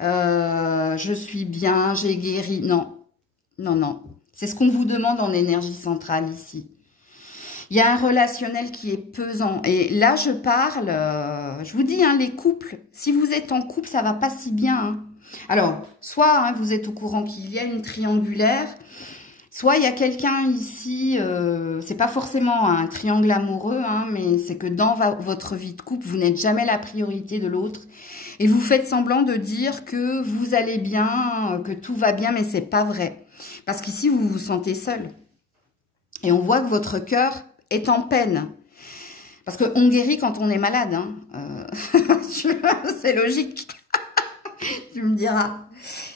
Je suis bien, j'ai guéri. Non, non, non. C'est ce qu'on vous demande en énergie centrale ici. Il y a un relationnel qui est pesant. Et là, je parle, je vous dis, hein, les couples, si vous êtes en couple, ça va pas si bien. Hein. Alors, soit hein, vous êtes au courant qu'il y a une triangulaire, soit il y a quelqu'un ici, c'est pas forcément un triangle amoureux, hein, mais c'est que dans votre vie de couple, vous n'êtes jamais la priorité de l'autre. Et vous faites semblant de dire que vous allez bien, que tout va bien, mais c'est pas vrai. Parce qu'ici, vous vous sentez seul. Et on voit que votre cœur est en peine. Parce qu'on guérit quand on est malade. Hein. C'est logique. Tu me diras.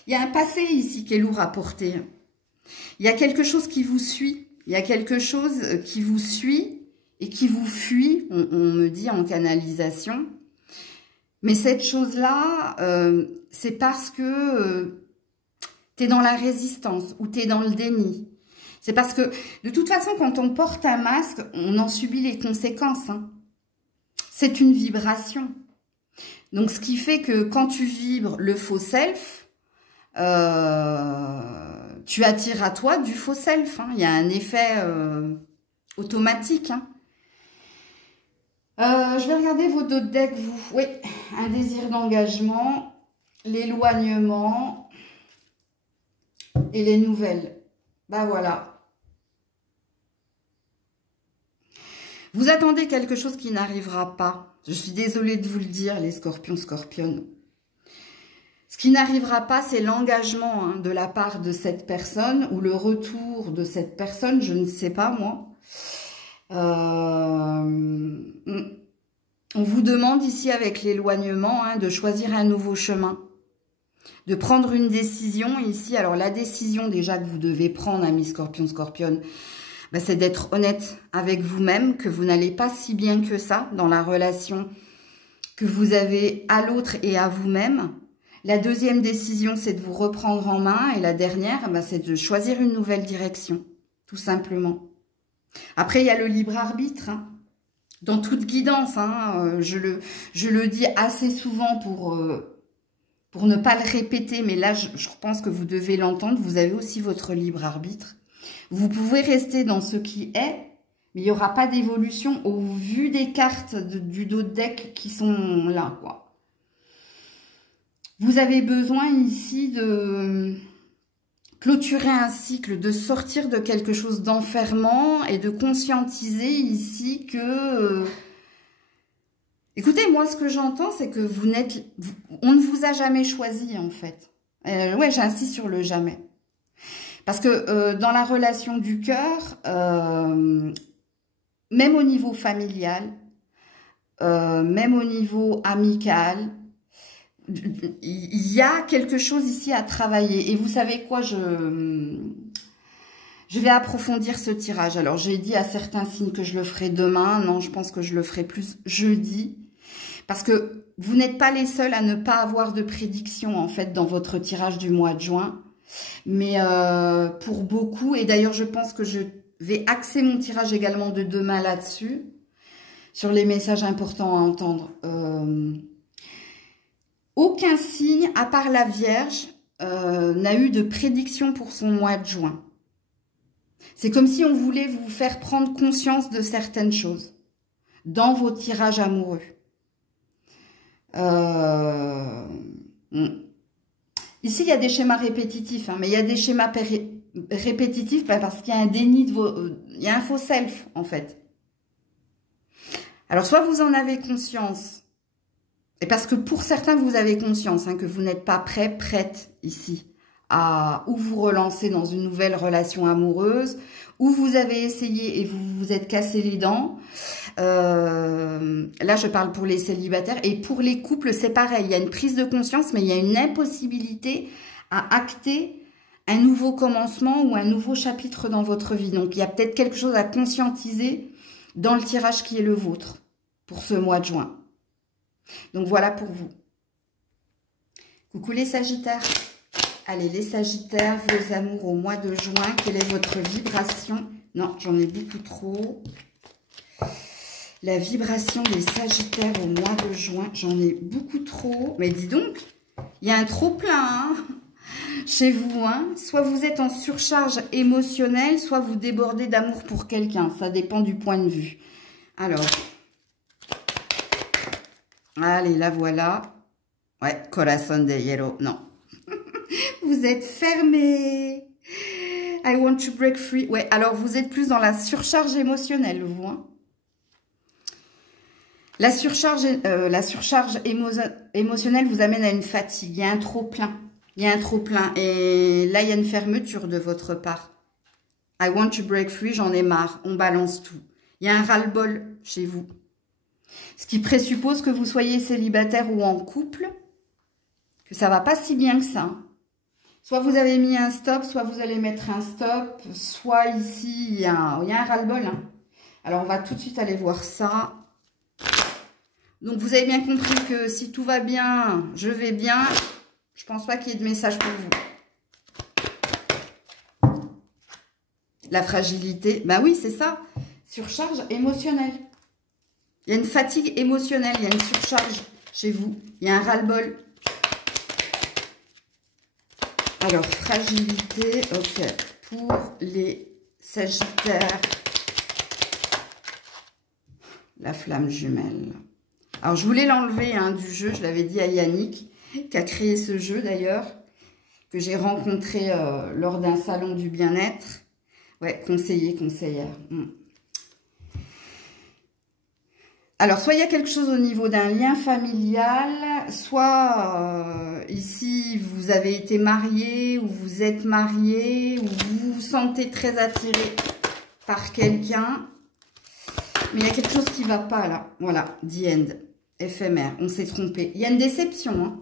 Il y a un passé ici qui est lourd à porter. Il y a quelque chose qui vous suit. Il y a quelque chose qui vous suit et qui vous fuit, on me dit en canalisation. Mais cette chose-là, c'est parce que tu es dans la résistance ou tu es dans le déni. C'est parce que, de toute façon, quand on porte un masque, on en subit les conséquences. Hein. C'est une vibration. Donc, ce qui fait que quand tu vibres le faux self, tu attires à toi du faux self. Hein. Il y a un effet automatique. Hein. Je vais regarder vos deux decks, vous. Oui, un désir d'engagement, l'éloignement et les nouvelles. Ben voilà. Vous attendez quelque chose qui n'arrivera pas. Je suis désolée de vous le dire, les scorpions, scorpionnes. Ce qui n'arrivera pas, c'est l'engagement hein, de la part de cette personne ou le retour de cette personne, je ne sais pas moi. On vous demande ici avec l'éloignement hein, de choisir un nouveau chemin. De prendre une décision ici. Alors la décision déjà que vous devez prendre, amis scorpions, scorpionnes, ben, c'est d'être honnête avec vous-même, que vous n'allez pas si bien que ça dans la relation que vous avez à l'autre et à vous-même. La deuxième décision, c'est de vous reprendre en main. Et la dernière, ben, c'est de choisir une nouvelle direction, tout simplement. Après, il y a le libre arbitre. Hein. Dans toute guidance, hein, je le dis assez souvent pour ne pas le répéter, mais là, je pense que vous devez l'entendre. Vous avez aussi votre libre arbitre. Vous pouvez rester dans ce qui est, mais il n'y aura pas d'évolution au vu des cartes du dos de deck qui sont là, quoi. Vous avez besoin ici de clôturer un cycle, de sortir de quelque chose d'enfermant et de conscientiser ici que... Écoutez, moi, ce que j'entends, c'est que on ne vous a jamais choisi, en fait. Ouais, j'insiste sur le jamais. Parce que dans la relation du cœur, même au niveau familial, même au niveau amical, il y a quelque chose ici à travailler. Et vous savez quoi, je vais approfondir ce tirage. Alors, j'ai dit à certains signes que je le ferai demain. Non, je pense que je le ferai plus jeudi. Parce que vous n'êtes pas les seuls à ne pas avoir de prédiction, en fait, dans votre tirage du mois de juin. Mais pour beaucoup, et d'ailleurs je pense que je vais axer mon tirage également de demain là-dessus, sur les messages importants à entendre. Aucun signe, à part la Vierge, n'a eu de prédiction pour son mois de juin. C'est comme si on voulait vous faire prendre conscience de certaines choses dans vos tirages amoureux. Ici, il y a des schémas répétitifs, hein, mais il y a des schémas répétitifs parce qu'il y a un déni de vos... il y a un faux self, en fait. Alors, soit vous en avez conscience, et parce que pour certains, vous avez conscience hein, que vous n'êtes pas prête ici à ou vous relancer dans une nouvelle relation amoureuse, ou vous avez essayé et vous vous êtes cassé les dents. Là, je parle pour les célibataires. Et pour les couples, c'est pareil. Il y a une prise de conscience, mais il y a une impossibilité à acter un nouveau commencement ou un nouveau chapitre dans votre vie. Donc, il y a peut-être quelque chose à conscientiser dans le tirage qui est le vôtre pour ce mois de juin. Donc, voilà pour vous. Coucou les Sagittaires. Allez, les Sagittaires, vos amours au mois de juin, quelle est votre vibration? Non, j'en ai beaucoup trop. La vibration des Sagittaires au mois de juin, j'en ai beaucoup trop. Mais dis donc, il y a un trop-plein hein, chez vous. Hein. Soit vous êtes en surcharge émotionnelle, soit vous débordez d'amour pour quelqu'un. Ça dépend du point de vue. Alors, allez, la voilà. Ouais, corazón de hierro, non. Vous êtes fermé. I want to break free. Ouais, alors vous êtes plus dans la surcharge émotionnelle, vous. Hein. La surcharge émotionnelle vous amène à une fatigue. Il y a un trop-plein. Il y a un trop-plein. Et là, il y a une fermeture de votre part. I want to break free, j'en ai marre. On balance tout. Il y a un ras-le-bol chez vous. Ce qui présuppose que vous soyez célibataire ou en couple, que ça va pas si bien que ça. Soit vous avez mis un stop, soit vous allez mettre un stop, soit ici, il y a un ras-le-bol. Hein. Alors, on va tout de suite aller voir ça. Donc, vous avez bien compris que si tout va bien, je vais bien. Je pense pas qu'il y ait de message pour vous. La fragilité, ben oui, c'est ça. Surcharge émotionnelle. Il y a une fatigue émotionnelle, il y a une surcharge chez vous. Il y a un ras-le-bol. Alors, fragilité, ok, pour les Sagittaires, la flamme jumelle. Alors, je voulais l'enlever hein, du jeu, je l'avais dit à Yannick, qui a créé ce jeu d'ailleurs, que j'ai rencontré lors d'un salon du bien-être. Ouais, conseillère. Alors, soit il y a quelque chose au niveau d'un lien familial, soit ici, vous avez été marié, ou vous êtes marié, ou vous vous sentez très attiré par quelqu'un. Mais il y a quelque chose qui ne va pas là. Voilà, the end, éphémère, on s'est trompé. Il y a une déception. Hein.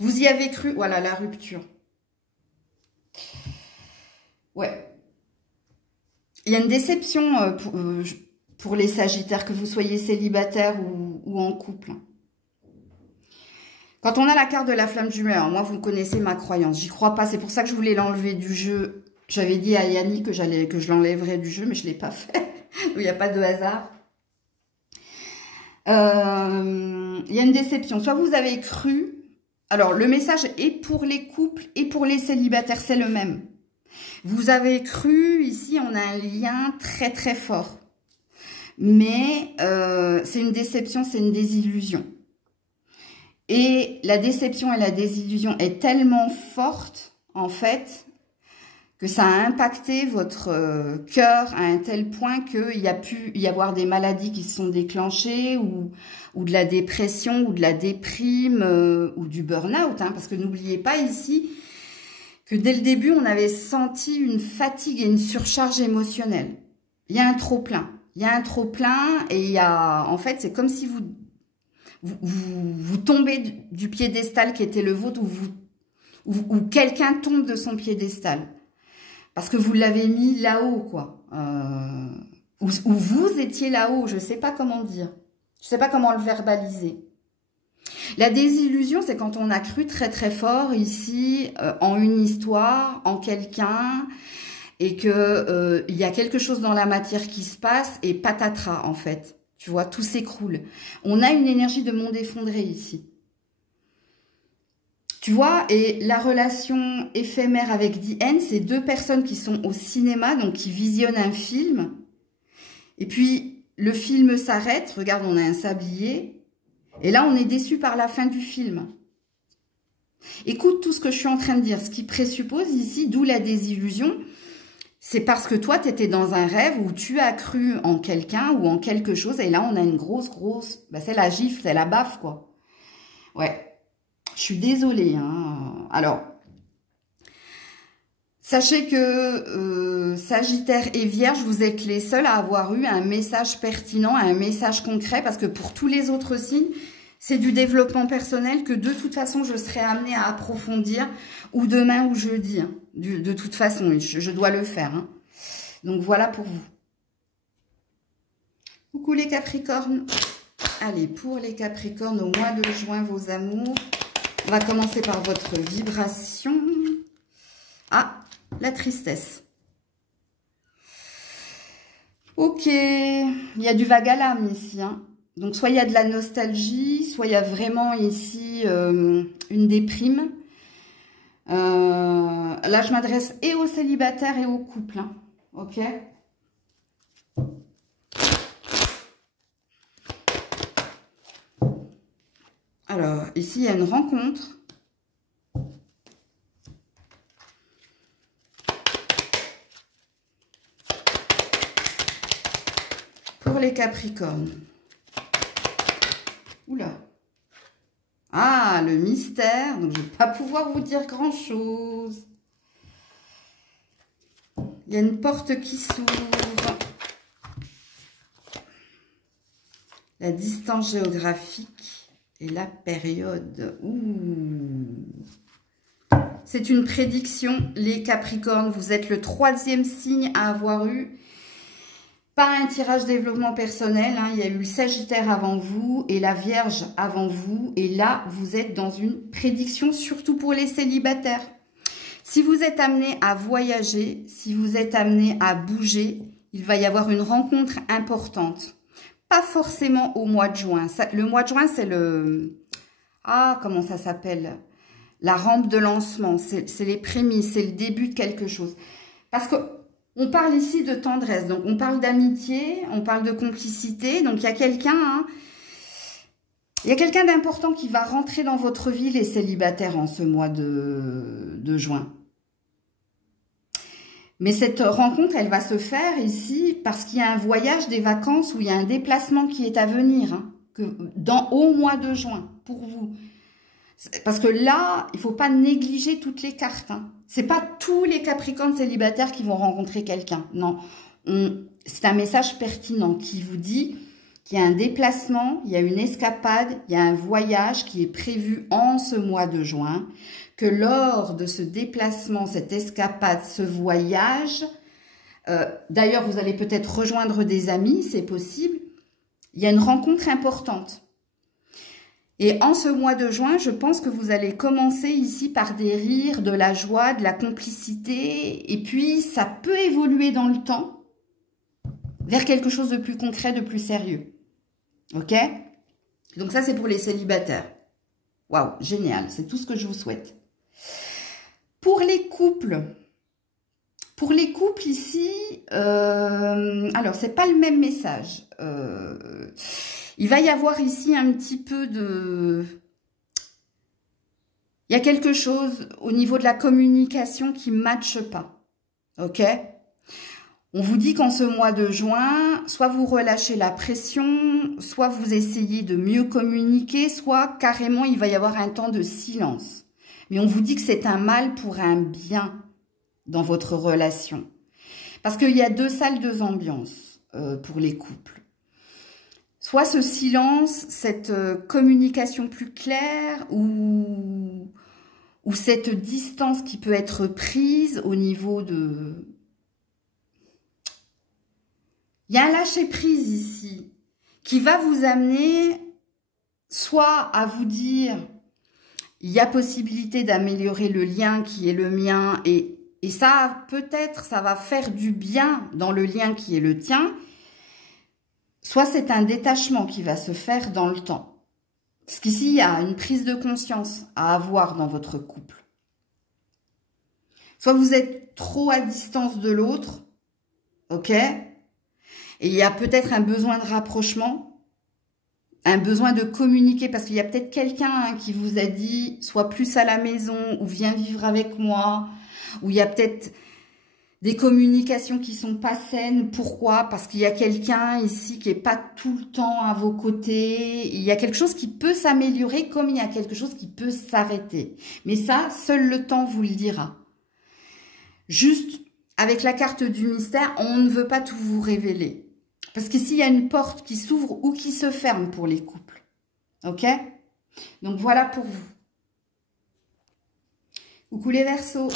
Vous y avez cru, voilà, la rupture. Ouais. Il y a une déception pour les Sagittaires, que vous soyez célibataire ou en couple. Quand on a la carte de la flamme jumelle, moi, vous connaissez ma croyance. J'y crois pas. C'est pour ça que je voulais l'enlever du jeu. J'avais dit à Yannick que je l'enlèverais du jeu, mais je ne l'ai pas fait. Il n'y a pas de hasard. Il y a une déception. Soit vous avez cru... Alors, le message est pour les couples et pour les célibataires, c'est le même. Vous avez cru, ici, on a un lien très, très fort. Mais c'est une déception, c'est une désillusion. Et la déception et la désillusion est tellement forte, en fait, que ça a impacté votre cœur à un tel point qu'il y a pu y avoir des maladies qui se sont déclenchées, ou de la dépression, ou de la déprime, ou du burn-out. Hein, parce que n'oubliez pas ici que dès le début, on avait senti une fatigue et une surcharge émotionnelle. Il y a un trop-plein. Il y a un trop-plein et il y a, en fait, c'est comme si vous tombez du piédestal qui était le vôtre, ou quelqu'un tombe de son piédestal. Parce que vous l'avez mis là-haut, quoi. Ou vous étiez là-haut, je ne sais pas comment dire. Je ne sais pas comment le verbaliser. La désillusion, c'est quand on a cru très très fort ici en une histoire, en quelqu'un, et que il y a quelque chose dans la matière qui se passe et patatras en fait. Tu vois, tout s'écroule. On a une énergie de monde effondré ici. Tu vois, et la relation éphémère avec The End, c'est deux personnes qui sont au cinéma, donc qui visionnent un film. Et puis, le film s'arrête. Regarde, on a un sablier. Et là, on est déçu par la fin du film. Écoute tout ce que je suis en train de dire. Ce qui présuppose ici, d'où la désillusion, c'est parce que toi, tu étais dans un rêve où tu as cru en quelqu'un ou en quelque chose. Et là, on a une grosse... Ben, c'est la gifle, c'est la baffe, quoi. Ouais. Je suis désolée. Hein. Alors, sachez que Sagittaire et Vierge, vous êtes les seuls à avoir eu un message pertinent, un message concret. Parce que pour tous les autres signes, c'est du développement personnel que de toute façon, je serai amenée à approfondir. Ou demain ou jeudi. Hein. De toute façon, je dois le faire. Hein. Donc, voilà pour vous. Coucou les Capricornes. Allez, pour les Capricornes, au mois de juin, vos amours. On va commencer par votre vibration. Ah, la tristesse. Ok, il y a du vague à l'âme ici. Hein. Donc, soit il y a de la nostalgie, soit il y a vraiment ici une déprime. Là, je m'adresse et aux célibataires et aux couples. Hein. Ok. Alors, ici, il y a une rencontre. Pour les Capricornes. Oula. Ah, le mystère. Donc, je ne vais pas pouvoir vous dire grand-chose. Il y a une porte qui s'ouvre. La distance géographique et la période. C'est une prédiction, les Capricornes. Vous êtes le 3e signe à avoir eu pas un tirage développement personnel. Hein. Il y a eu le Sagittaire avant vous et la Vierge avant vous. Et là, vous êtes dans une prédiction, surtout pour les célibataires. Si vous êtes amené à voyager, si vous êtes amené à bouger, il va y avoir une rencontre importante. Pas forcément au mois de juin. Le mois de juin, c'est le... Ah, comment ça s'appelle? La rampe de lancement. C'est les prémices, c'est le début de quelque chose. Parce que on parle ici de tendresse. Donc, on parle d'amitié, on parle de complicité. Donc, il y a quelqu'un... Hein, il y a quelqu'un d'important qui va rentrer dans votre vie, les célibataires, en ce mois de juin. Mais cette rencontre, elle va se faire ici parce qu'il y a un voyage, des vacances, ou il y a un déplacement qui est à venir, hein, au mois de juin, pour vous. Parce que là, il ne faut pas négliger toutes les cartes. Hein. Ce n'est pas tous les Capricornes célibataires qui vont rencontrer quelqu'un. Non, c'est un message pertinent qui vous dit qu'il y a un déplacement, il y a une escapade, il y a un voyage qui est prévu en ce mois de juin, que lors de ce déplacement, cette escapade, ce voyage, d'ailleurs, vous allez peut-être rejoindre des amis, c'est possible, il y a une rencontre importante. Et en ce mois de juin, je pense que vous allez commencer ici par des rires, de la joie, de la complicité, et puis ça peut évoluer dans le temps vers quelque chose de plus concret, de plus sérieux. Ok? Donc ça, c'est pour les célibataires. Waouh, génial, c'est tout ce que je vous souhaite. Pour les couples ici, alors c'est pas le même message. Il va y avoir ici un petit peu de... Il y a quelque chose au niveau de la communication qui ne matche pas. Ok? On vous dit qu'en ce mois de juin, soit vous relâchez la pression, soit vous essayez de mieux communiquer, soit carrément il va y avoir un temps de silence. Mais on vous dit que c'est un mal pour un bien dans votre relation. Parce qu'il y a deux salles, deux ambiances pour les couples. Soit ce silence, cette communication plus claire ou cette distance qui peut être prise au niveau de... Il y a un lâcher-prise ici qui va vous amener soit à vous dire, il y a possibilité d'améliorer le lien qui est le mien, et ça, peut-être, ça va faire du bien dans le lien qui est le tien, soit c'est un détachement qui va se faire dans le temps. Parce qu'ici, il y a une prise de conscience à avoir dans votre couple. Soit vous êtes trop à distance de l'autre, ok? Et il y a peut-être un besoin de rapprochement, un besoin de communiquer, parce qu'il y a peut-être quelqu'un qui vous a dit « sois plus à la maison » ou « viens vivre avec moi », ou il y a peut-être des communications qui sont pas saines. Pourquoi? Parce qu'il y a quelqu'un ici qui est pas tout le temps à vos côtés. Il y a quelque chose qui peut s'améliorer comme il y a quelque chose qui peut s'arrêter. Mais ça, seul le temps vous le dira. Juste, avec la carte du mystère, on ne veut pas tout vous révéler. Parce qu'ici, il y a une porte qui s'ouvre ou qui se ferme pour les couples. Ok? Donc, voilà pour vous. Coucou les Verseaux.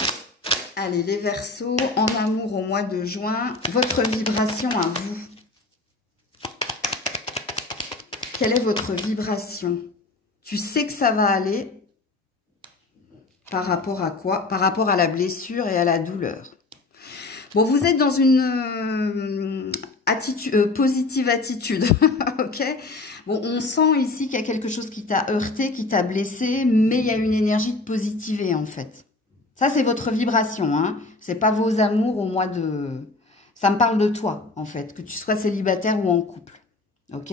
Allez, les Verseaux, en amour au mois de juin, votre vibration à vous. Quelle est votre vibration? Tu sais que ça va aller. Par rapport à quoi? Par rapport à la blessure et à la douleur. Bon, vous êtes dans une positive attitude, ok? Bon, on sent ici qu'il y a quelque chose qui t'a heurté, qui t'a blessé, mais il y a une énergie de positiver, en fait. Ça, c'est votre vibration, hein. C'est pas vos amours au mois de... Ça me parle de toi, en fait, que tu sois célibataire ou en couple, ok?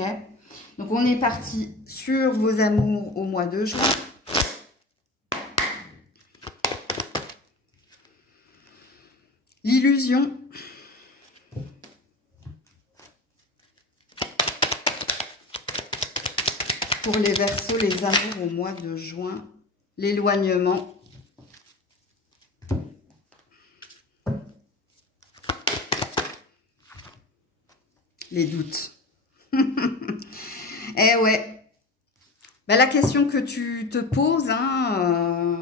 Donc, on est parti sur vos amours au mois de juin. L'illusion. Pour les Verseaux, les amours au mois de juin. L'éloignement. Les doutes. Eh ouais. Ben, la question que tu te poses, hein,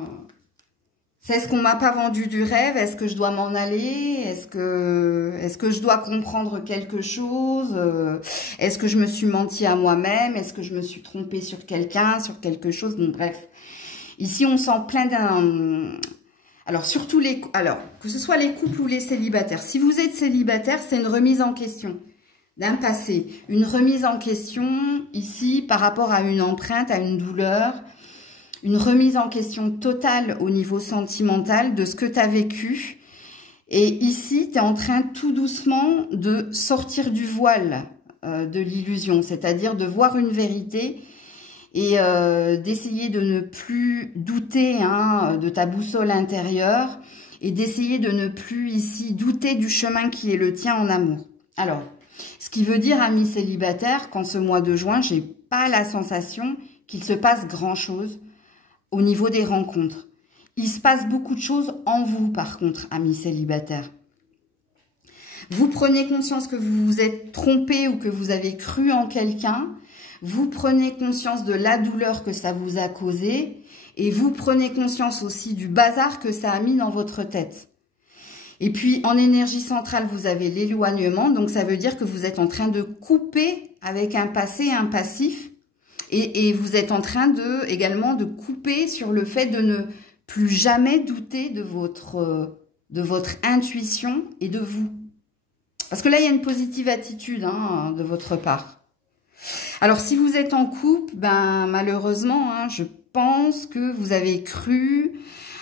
c'est est-ce qu'on m'a pas vendu du rêve? Est-ce que je dois m'en aller? Est-ce que je dois comprendre quelque chose? Est-ce que je me suis menti à moi-même? Est-ce que je me suis trompée sur quelqu'un, sur quelque chose? Donc bref, ici on sent plein d'un... Alors surtout que ce soit les couples ou les célibataires. Si vous êtes célibataire, c'est une remise en question d'un passé, une remise en question ici par rapport à une empreinte, à une douleur. Une remise en question totale au niveau sentimental de ce que tu as vécu. Et ici, tu es en train tout doucement de sortir du voile de l'illusion, c'est-à-dire de voir une vérité et d'essayer de ne plus douter de ta boussole intérieure et d'essayer de ne plus ici douter du chemin qui est le tien en amour. Alors, ce qui veut dire, amis célibataires, qu'en ce mois de juin, j'ai pas la sensation qu'il se passe grand-chose au niveau des rencontres. Il se passe beaucoup de choses en vous, par contre, amis célibataires. Vous prenez conscience que vous vous êtes trompé ou que vous avez cru en quelqu'un. Vous prenez conscience de la douleur que ça vous a causé. Et vous prenez conscience aussi du bazar que ça a mis dans votre tête. Et puis, en énergie centrale, vous avez l'éloignement. Donc, ça veut dire que vous êtes en train de couper avec un passé, un passif. Et vous êtes en train également de couper sur le fait de ne plus jamais douter de votre intuition et de vous. Parce que là, il y a une positive attitude de votre part. Alors, si vous êtes en couple, ben malheureusement, je pense que vous avez cru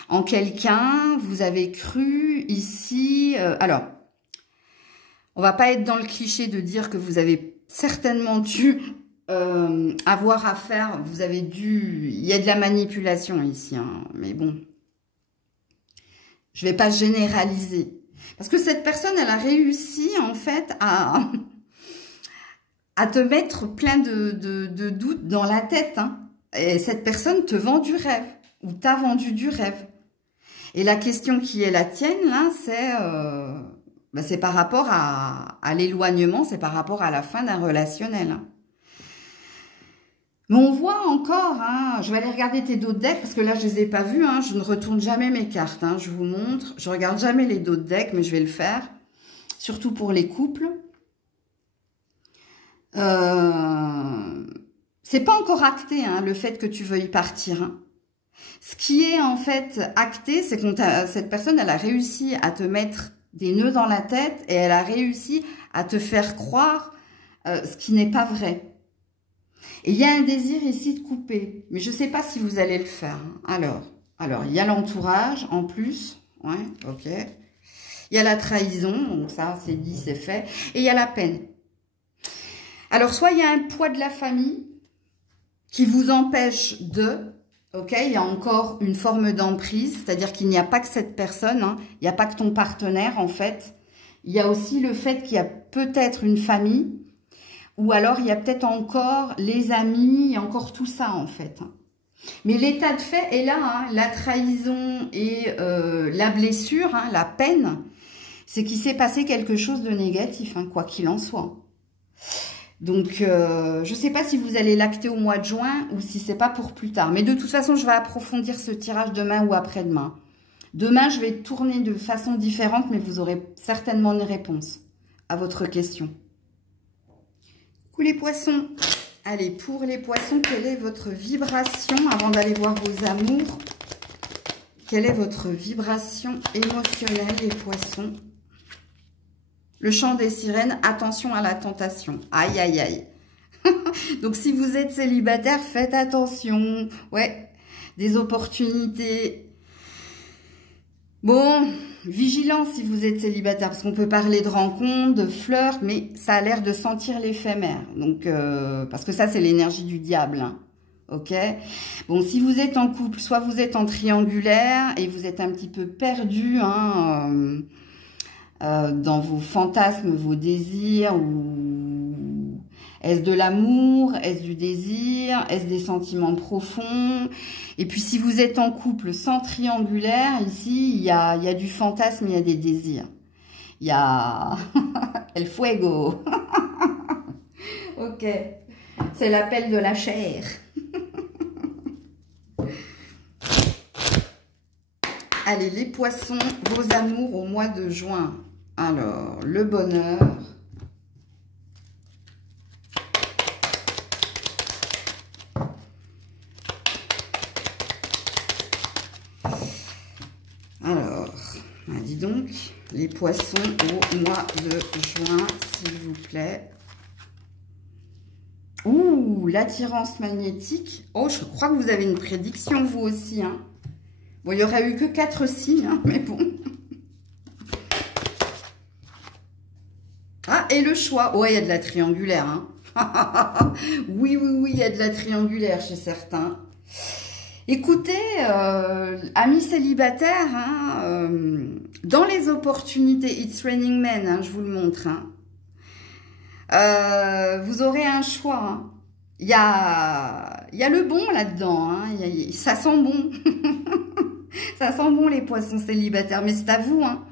en quelqu'un, vous avez cru ici... alors, on va pas être dans le cliché de dire que vous avez certainement dû... avoir à faire, vous avez dû... Il y a de la manipulation ici, mais bon. Je vais pas généraliser. Parce que cette personne, elle a réussi, en fait, à te mettre plein de doutes dans la tête. Et cette personne te vend du rêve, ou t'a vendu du rêve. Et la question qui est la tienne, là, c'est par rapport à l'éloignement, c'est par rapport à la fin d'un relationnel. Mais on voit encore, je vais aller regarder tes dos de deck, parce que là, je les ai pas vus, je ne retourne jamais mes cartes, je vous montre. Je regarde jamais les dos de deck, mais je vais le faire, surtout pour les couples. C'est pas encore acté, hein, le fait que tu veuilles partir. Hein. Ce qui est en fait acté, c'est que cette personne, elle a réussi à te mettre des nœuds dans la tête et elle a réussi à te faire croire ce qui n'est pas vrai. Et il y a un désir ici de couper, mais je ne sais pas si vous allez le faire. Hein. Alors, il y a l'entourage en plus, ouais, ok. Il y a la trahison, donc ça, c'est dit, c'est fait. Et il y a la peine. Alors, soit il y a un poids de la famille qui vous empêche de, ok, il y a encore une forme d'emprise, c'est-à-dire qu'il n'y a pas que cette personne, hein, il n'y a pas que ton partenaire, en fait. Il y a aussi le fait qu'il y a peut-être une famille, ou alors il y a peut-être encore les amis, et encore tout ça, en fait. Mais l'état de fait est là, hein, la trahison et la blessure, hein, la peine, c'est qu'il s'est passé quelque chose de négatif, hein, quoi qu'il en soit. Donc, je ne sais pas si vous allez l'acter au mois de juin ou si c'est pas pour plus tard. Mais de toute façon, je vais approfondir ce tirage demain ou après-demain. Demain, je vais tourner de façon différente, mais vous aurez certainement une réponse à votre question. Coucou les poissons. Allez, pour les poissons, quelle est votre vibration avant d'aller voir vos amours? Quelle est votre vibration émotionnelle, les poissons? Le chant des sirènes, attention à la tentation. Aïe, aïe, aïe. Donc, si vous êtes célibataire, faites attention. Ouais, des opportunités. Bon, vigilance si vous êtes célibataire, parce qu'on peut parler de rencontres, de flirt, mais ça a l'air de sentir l'éphémère. Donc, parce que ça, c'est l'énergie du diable. Hein. Ok? Bon, si vous êtes en couple, soit vous êtes en triangulaire et vous êtes un petit peu perdu, hein, dans vos fantasmes, vos désirs, ou est-ce de l'amour, est-ce du désir, est-ce des sentiments profonds? Et puis si vous êtes en couple sans triangulaire, ici il y a du fantasme, il y a des désirs. Il y a el fuego. Ok, c'est l'appel de la chair. Allez, les poissons, vos amours au mois de juin. Alors, le bonheur. Alors, dis donc, les poissons au mois de juin, s'il vous plaît. Ouh, l'attirance magnétique. Oh, je crois que vous avez une prédiction, vous aussi, hein. Bon, il n'y aurait eu que 4 signes, hein, mais bon. Ah, et le choix. Ouais, il y a de la triangulaire. Hein. Oui, il y a de la triangulaire chez certains. Écoutez, amis célibataires, hein, dans les opportunités, It's Raining Men, hein, je vous le montre. Hein, vous aurez un choix. Hein. Il y a le bon là-dedans. Hein, ça sent bon. Ça sent bon les poissons célibataires, mais c'est à vous. Hein.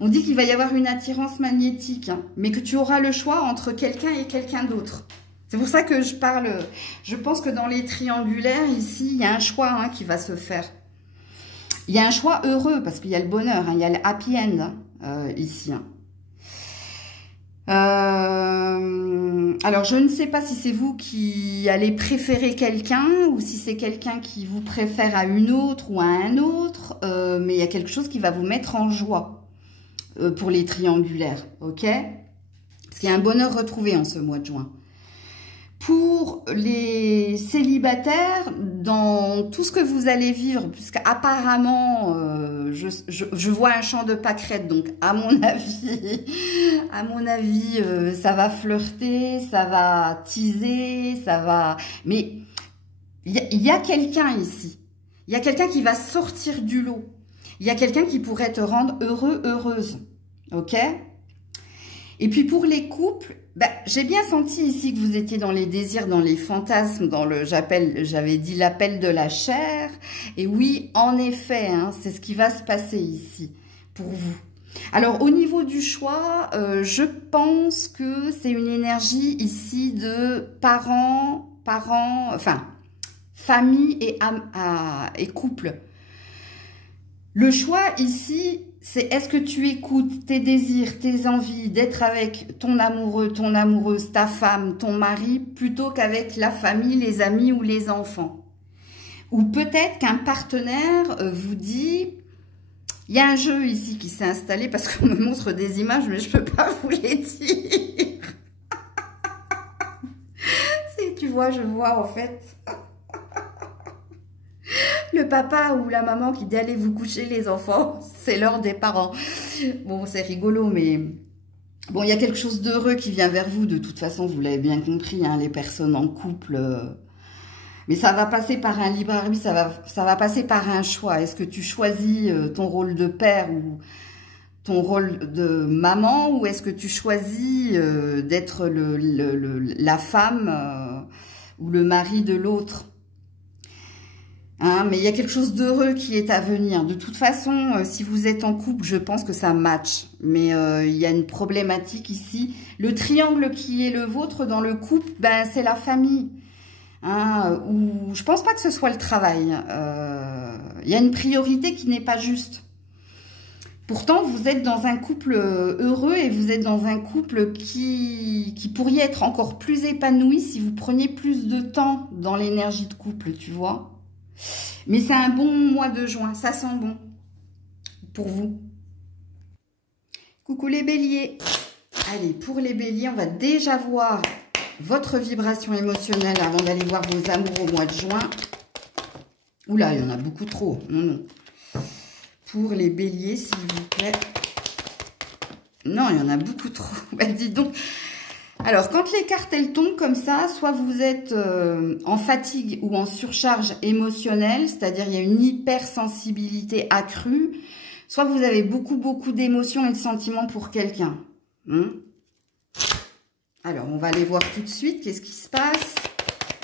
On dit qu'il va y avoir une attirance magnétique, hein, mais que tu auras le choix entre quelqu'un et quelqu'un d'autre. C'est pour ça que je parle, je pense que dans les triangulaires, ici, il y a un choix hein, qui va se faire. Il y a un choix heureux, parce qu'il y a le bonheur, hein, il y a le happy end ici. Hein. Alors, je ne sais pas si c'est vous qui allez préférer quelqu'un ou si c'est quelqu'un qui vous préfère à une autre ou à un autre, mais il y a quelque chose qui va vous mettre en joie pour les triangulaires, ok? Parce qu'il y a un bonheur retrouvé en ce mois de juin. Pour les célibataires, dans tout ce que vous allez vivre, puisqu'apparemment, je vois un champ de pâquerettes, donc à mon avis, ça va flirter, ça va teaser, ça va... Mais il y a quelqu'un ici, il y a quelqu'un qui va sortir du lot, il y a quelqu'un qui pourrait te rendre heureux, heureuse, ok? Et puis pour les couples, ben, j'ai bien senti ici que vous étiez dans les désirs, dans les fantasmes, dans le, j'avais dit l'appel de la chair. Et oui, en effet, hein, c'est ce qui va se passer ici pour vous. Alors au niveau du choix, je pense que c'est une énergie ici de parents, enfin famille et couple. Le choix ici, c'est est-ce que tu écoutes tes désirs, tes envies d'être avec ton amoureux, ton amoureuse, ta femme, ton mari, plutôt qu'avec la famille, les amis ou les enfants. Ou peut-être qu'un partenaire vous dit, il y a un jeu ici qui s'est installé parce qu'on me montre des images, mais je ne peux pas vous les dire. Tu vois, je vois en fait le papa ou la maman qui dit allez vous coucher les enfants, c'est l'heure des parents. Bon, c'est rigolo, mais bon, il y a quelque chose d'heureux qui vient vers vous. De toute façon, vous l'avez bien compris, hein, les personnes en couple. Mais ça va passer par un libre arbitre, ça va passer par un choix. Est-ce que tu choisis ton rôle de père ou ton rôle de maman, ou est-ce que tu choisis d'être la femme ou le mari de l'autre? Hein, mais il y a quelque chose d'heureux qui est à venir. De toute façon, si vous êtes en couple, je pense que ça match. Mais il y a une problématique ici. Le triangle qui est le vôtre dans le couple, ben, c'est la famille. Hein, ou je pense pas que ce soit le travail. Il y a une priorité qui n'est pas juste. Pourtant, vous êtes dans un couple heureux et vous êtes dans un couple qui pourrait être encore plus épanoui si vous preniez plus de temps dans l'énergie de couple, tu vois. Mais c'est un bon mois de juin, ça sent bon pour vous. Coucou les béliers. Allez, pour les béliers, on va déjà voir votre vibration émotionnelle avant d'aller voir vos amours au mois de juin. Oula, il y en a beaucoup trop. Non, non. Pour les béliers, s'il vous plaît. Non, il y en a beaucoup trop. Bah, dis donc. Alors, quand les cartes, elles tombent comme ça, soit vous êtes en fatigue ou en surcharge émotionnelle, c'est-à-dire il y a une hypersensibilité accrue, soit vous avez beaucoup d'émotions et de sentiments pour quelqu'un. Alors, on va aller voir tout de suite qu'est-ce qui se passe.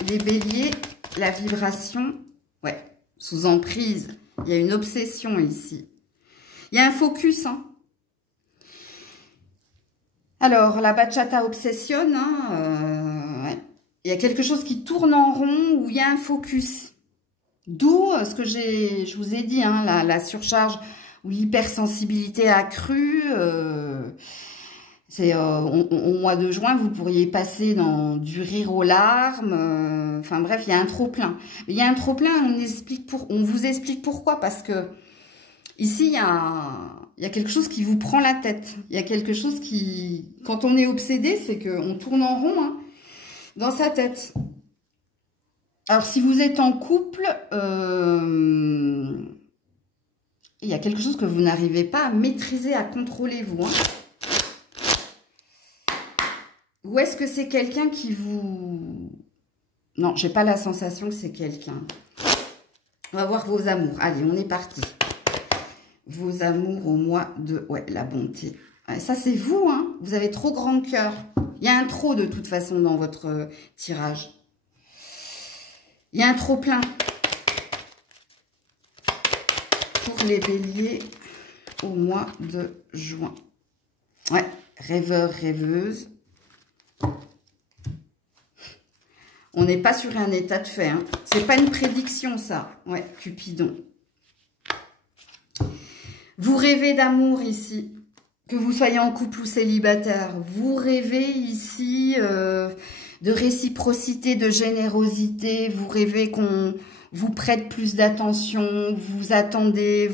Les béliers, la vibration, ouais, sous emprise. Il y a une obsession ici. Il y a un focus, hein. Alors, la bachata obsessionne, hein, ouais. Il y a quelque chose qui tourne en rond où il y a un focus. D'où ce que je vous ai dit, hein, la surcharge ou l'hypersensibilité accrue. C'est au mois de juin, vous pourriez passer dans du rire aux larmes. Enfin bref, il y a un trop-plein. Il y a un trop-plein, on vous explique pourquoi. Parce que ici, il y a quelque chose qui vous prend la tête. Il y a quelque chose qui... Quand on est obsédé, c'est qu'on tourne en rond, hein, dans sa tête. Alors, si vous êtes en couple, il y a quelque chose que vous n'arrivez pas à maîtriser, à contrôler, vous. Hein. Ou est-ce que c'est quelqu'un qui vous... Non, j'ai pas la sensation que c'est quelqu'un. On va voir vos amours. Allez, on est parti. Vos amours au mois de... Ouais, la bonté. Ouais, ça, c'est vous, hein. Vous avez trop grand cœur. Il y a un trop, de toute façon, dans votre tirage. Il y a un trop plein. Pour les béliers au mois de juin. Ouais, rêveur, rêveuse. On n'est pas sur un état de fait. Hein. C'est pas une prédiction, ça. Ouais, Cupidon. Vous rêvez d'amour ici. Que vous soyez en couple ou célibataire. Vous rêvez ici de réciprocité, de générosité. Vous rêvez qu'on vous prête plus d'attention. Vous attendez.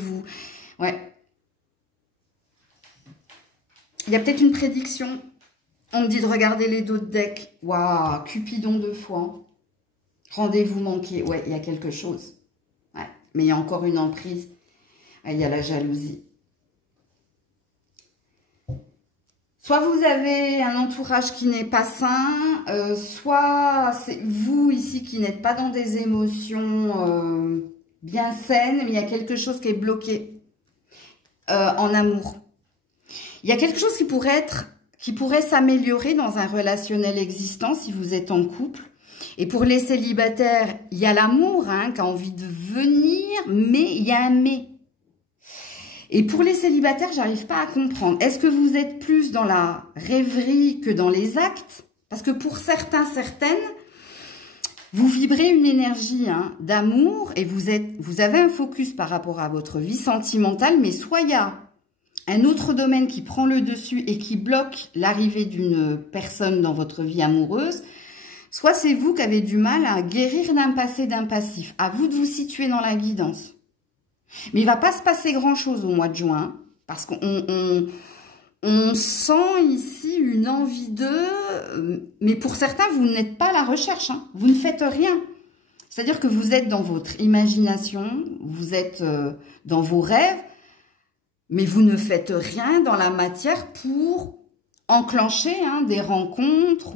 Ouais. Il y a peut-être une prédiction. On me dit de regarder les dos de deck. Waouh, Cupidon 2 fois. Rendez-vous manqué. Ouais, il y a quelque chose. Ouais, mais il y a encore une emprise. Ouais, il y a la jalousie. Soit vous avez un entourage qui n'est pas sain, soit c'est vous ici qui n'êtes pas dans des émotions bien saines, mais il y a quelque chose qui est bloqué en amour. Il y a quelque chose qui pourrait s'améliorer dans un relationnel existant si vous êtes en couple. Et pour les célibataires, il y a l'amour hein, qui a envie de venir, mais il y a un mais. Et pour les célibataires, j'arrive pas à comprendre. Est-ce que vous êtes plus dans la rêverie que dans les actes? Parce que pour certains, certaines, vous vibrez une énergie hein, d'amour et vous avez un focus par rapport à votre vie sentimentale, mais soit il y a un autre domaine qui prend le dessus et qui bloque l'arrivée d'une personne dans votre vie amoureuse, soit c'est vous qui avez du mal à guérir d'un passé, d'un passif. À vous de vous situer dans la guidance. Mais il ne va pas se passer grand-chose au mois de juin, parce qu'on sent ici une envie mais pour certains, vous n'êtes pas à la recherche, hein. Vous ne faites rien. C'est-à-dire que vous êtes dans votre imagination, vous êtes dans vos rêves, mais vous ne faites rien dans la matière pour enclencher des rencontres.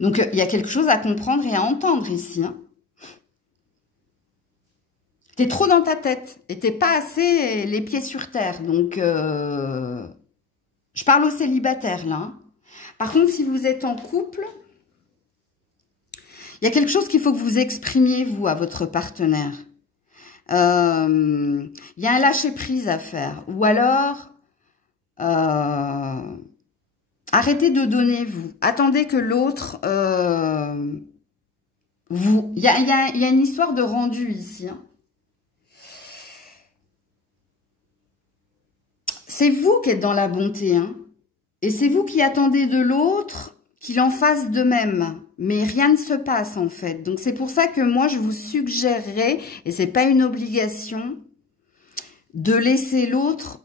Donc, il y a quelque chose à comprendre et à entendre ici. Hein. Tu es trop dans ta tête et tu n'es pas assez les pieds sur terre. Donc, je parle aux célibataires, là. Hein. Par contre, si vous êtes en couple, il y a quelque chose qu'il faut que vous exprimiez, vous, à votre partenaire. Il y a un lâcher-prise à faire. Ou alors, arrêtez de donner, vous. Attendez que l'autre... Il y a une histoire de rendu ici. Hein. C'est vous qui êtes dans la bonté. Hein. Et c'est vous qui attendez de l'autre qu'il en fasse de même. Mais rien ne se passe en fait. Donc c'est pour ça que moi je vous suggérerais, et c'est pas une obligation, de laisser l'autre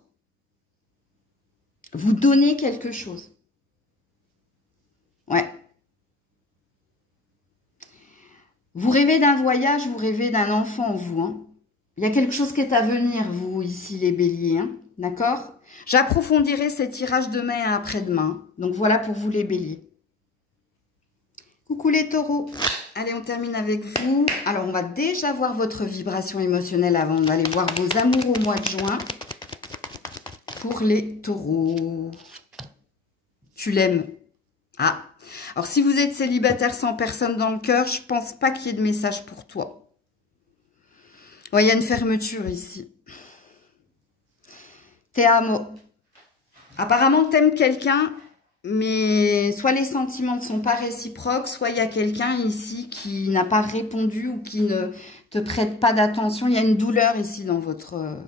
vous donner quelque chose. Ouais. Vous rêvez d'un voyage, vous rêvez d'un enfant, vous. Hein. Il y a quelque chose qui est à venir, vous, ici les béliers. Hein. D'accord? J'approfondirai ces tirages demain et après-demain. Donc voilà pour vous les béliers. Coucou les taureaux. Allez, on termine avec vous. Alors, on va déjà voir votre vibration émotionnelle avant d'aller voir vos amours au mois de juin. Pour les taureaux. Tu l'aimes. Ah. Alors, si vous êtes célibataire sans personne dans le cœur, je pense pas qu'il y ait de message pour toi. Ouais, il y a une fermeture ici. Te amo. Apparemment, t'aimes quelqu'un... Mais soit les sentiments ne sont pas réciproques, soit il y a quelqu'un ici qui n'a pas répondu ou qui ne te prête pas d'attention. Il y a une douleur ici dans votre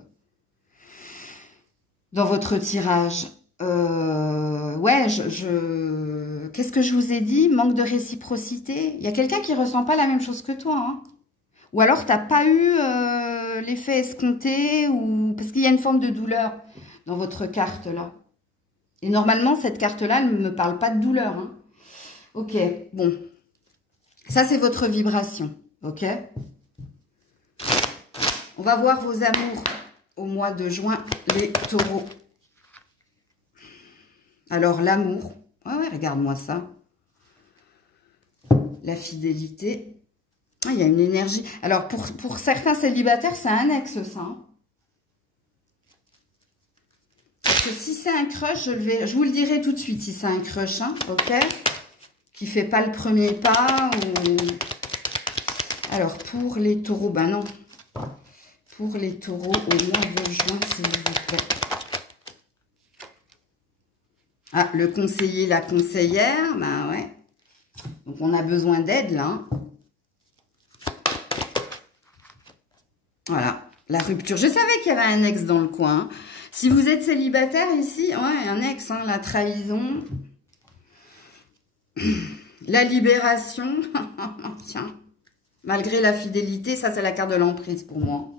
tirage. Ouais, qu'est-ce que je vous ai dit? Manque de réciprocité. Il y a quelqu'un qui ne ressent pas la même chose que toi. Hein. Ou alors, tu n'as pas eu l'effet escompté, parce qu'il y a une forme de douleur dans votre carte là. Et normalement, cette carte-là, elle ne me parle pas de douleur. Hein. Ok, bon. Ça, c'est votre vibration. Ok. On va voir vos amours au mois de juin, les taureaux. Alors, l'amour. Ouais, regarde-moi ça. La fidélité. Ah, il y a une énergie. Alors, pour certains célibataires, c'est un ex, ça. Hein. Si c'est un crush, je vous le dirai tout de suite si c'est un crush, hein, ok, qui fait pas le premier pas. Ou... Alors, pour les taureaux, ben non. Pour les taureaux, au mois de juin, s'il vous plaît. Ah, le conseiller, la conseillère, ben ouais. Donc, on a besoin d'aide, là. Hein. Voilà, la rupture. Je savais qu'il y avait un ex dans le coin, hein. Si vous êtes célibataire ici, ouais, un ex, hein, la trahison, la libération, tiens, malgré la fidélité, ça c'est la carte de l'emprise pour moi.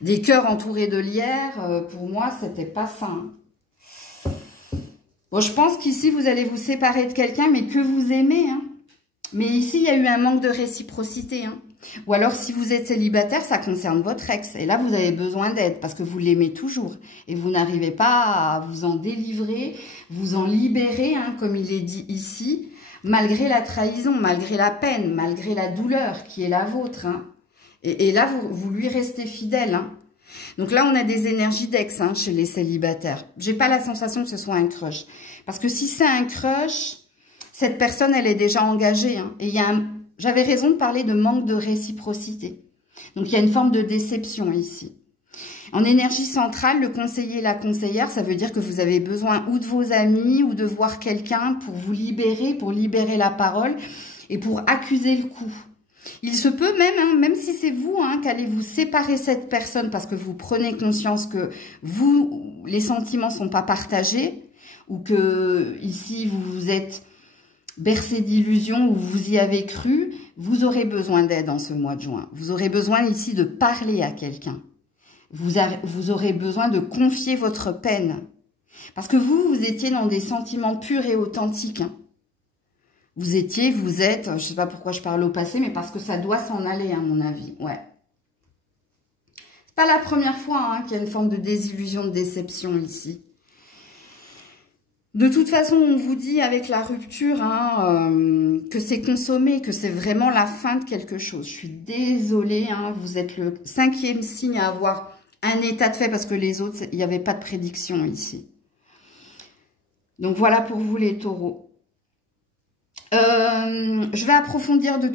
Des cœurs entourés de lierre, pour moi, c'était pas sain. Bon, je pense qu'ici, vous allez vous séparer de quelqu'un, mais que vous aimez. Hein. Mais ici, il y a eu un manque de réciprocité. Hein. Ou alors, si vous êtes célibataire, ça concerne votre ex. Et là, vous avez besoin d'aide parce que vous l'aimez toujours. Et vous n'arrivez pas à vous en délivrer, vous en libérer, hein, comme il est dit ici, malgré la trahison, malgré la peine, malgré la douleur qui est la vôtre. Hein. Et là, vous lui restez fidèle. Hein. Donc là, on a des énergies d'ex hein, chez les célibataires. J'ai pas la sensation que ce soit un crush. Parce que si c'est un crush, cette personne, elle est déjà engagée. Hein. Et il y a j'avais raison de parler de manque de réciprocité. Donc, il y a une forme de déception ici. En énergie centrale, le conseiller et la conseillère, ça veut dire que vous avez besoin ou de vos amis ou de voir quelqu'un pour vous libérer, pour libérer la parole et pour accuser le coup. Il se peut même, hein, même si c'est vous, hein, qu'allez vous séparer cette personne parce que vous prenez conscience que vous, les sentiments sont pas partagés, ou que ici vous vous êtes bercé d'illusions ou vous y avez cru, vous aurez besoin d'aide en ce mois de juin. Vous aurez besoin ici de parler à quelqu'un. Vous aurez besoin de confier votre peine. Parce que vous étiez dans des sentiments purs et authentiques. Hein. Vous êtes, je ne sais pas pourquoi je parle au passé, mais parce que ça doit s'en aller, à mon avis. Ouais. C'est pas la première fois hein, qu'il y a une forme de désillusion, de déception ici. De toute façon, on vous dit avec la rupture hein, que c'est consommé, que c'est vraiment la fin de quelque chose. Je suis désolée, hein, vous êtes le 5e signe à avoir un état de fait, parce que les autres, il n'y avait pas de prédiction ici. Donc voilà pour vous les taureaux. Je vais approfondir de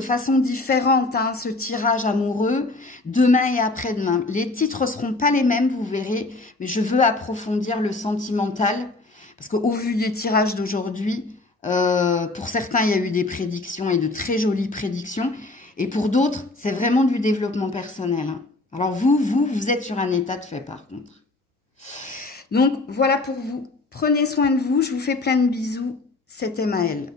façon différente hein, ce tirage amoureux demain et après-demain. Les titres ne seront pas les mêmes, vous verrez, mais je veux approfondir le sentimental parce qu'au vu des tirages d'aujourd'hui, pour certains, il y a eu des prédictions et de très jolies prédictions, et pour d'autres, c'est vraiment du développement personnel. Hein. Alors vous êtes sur un état de fait par contre. Donc voilà pour vous. Prenez soin de vous, je vous fais plein de bisous. C'était Maëlle.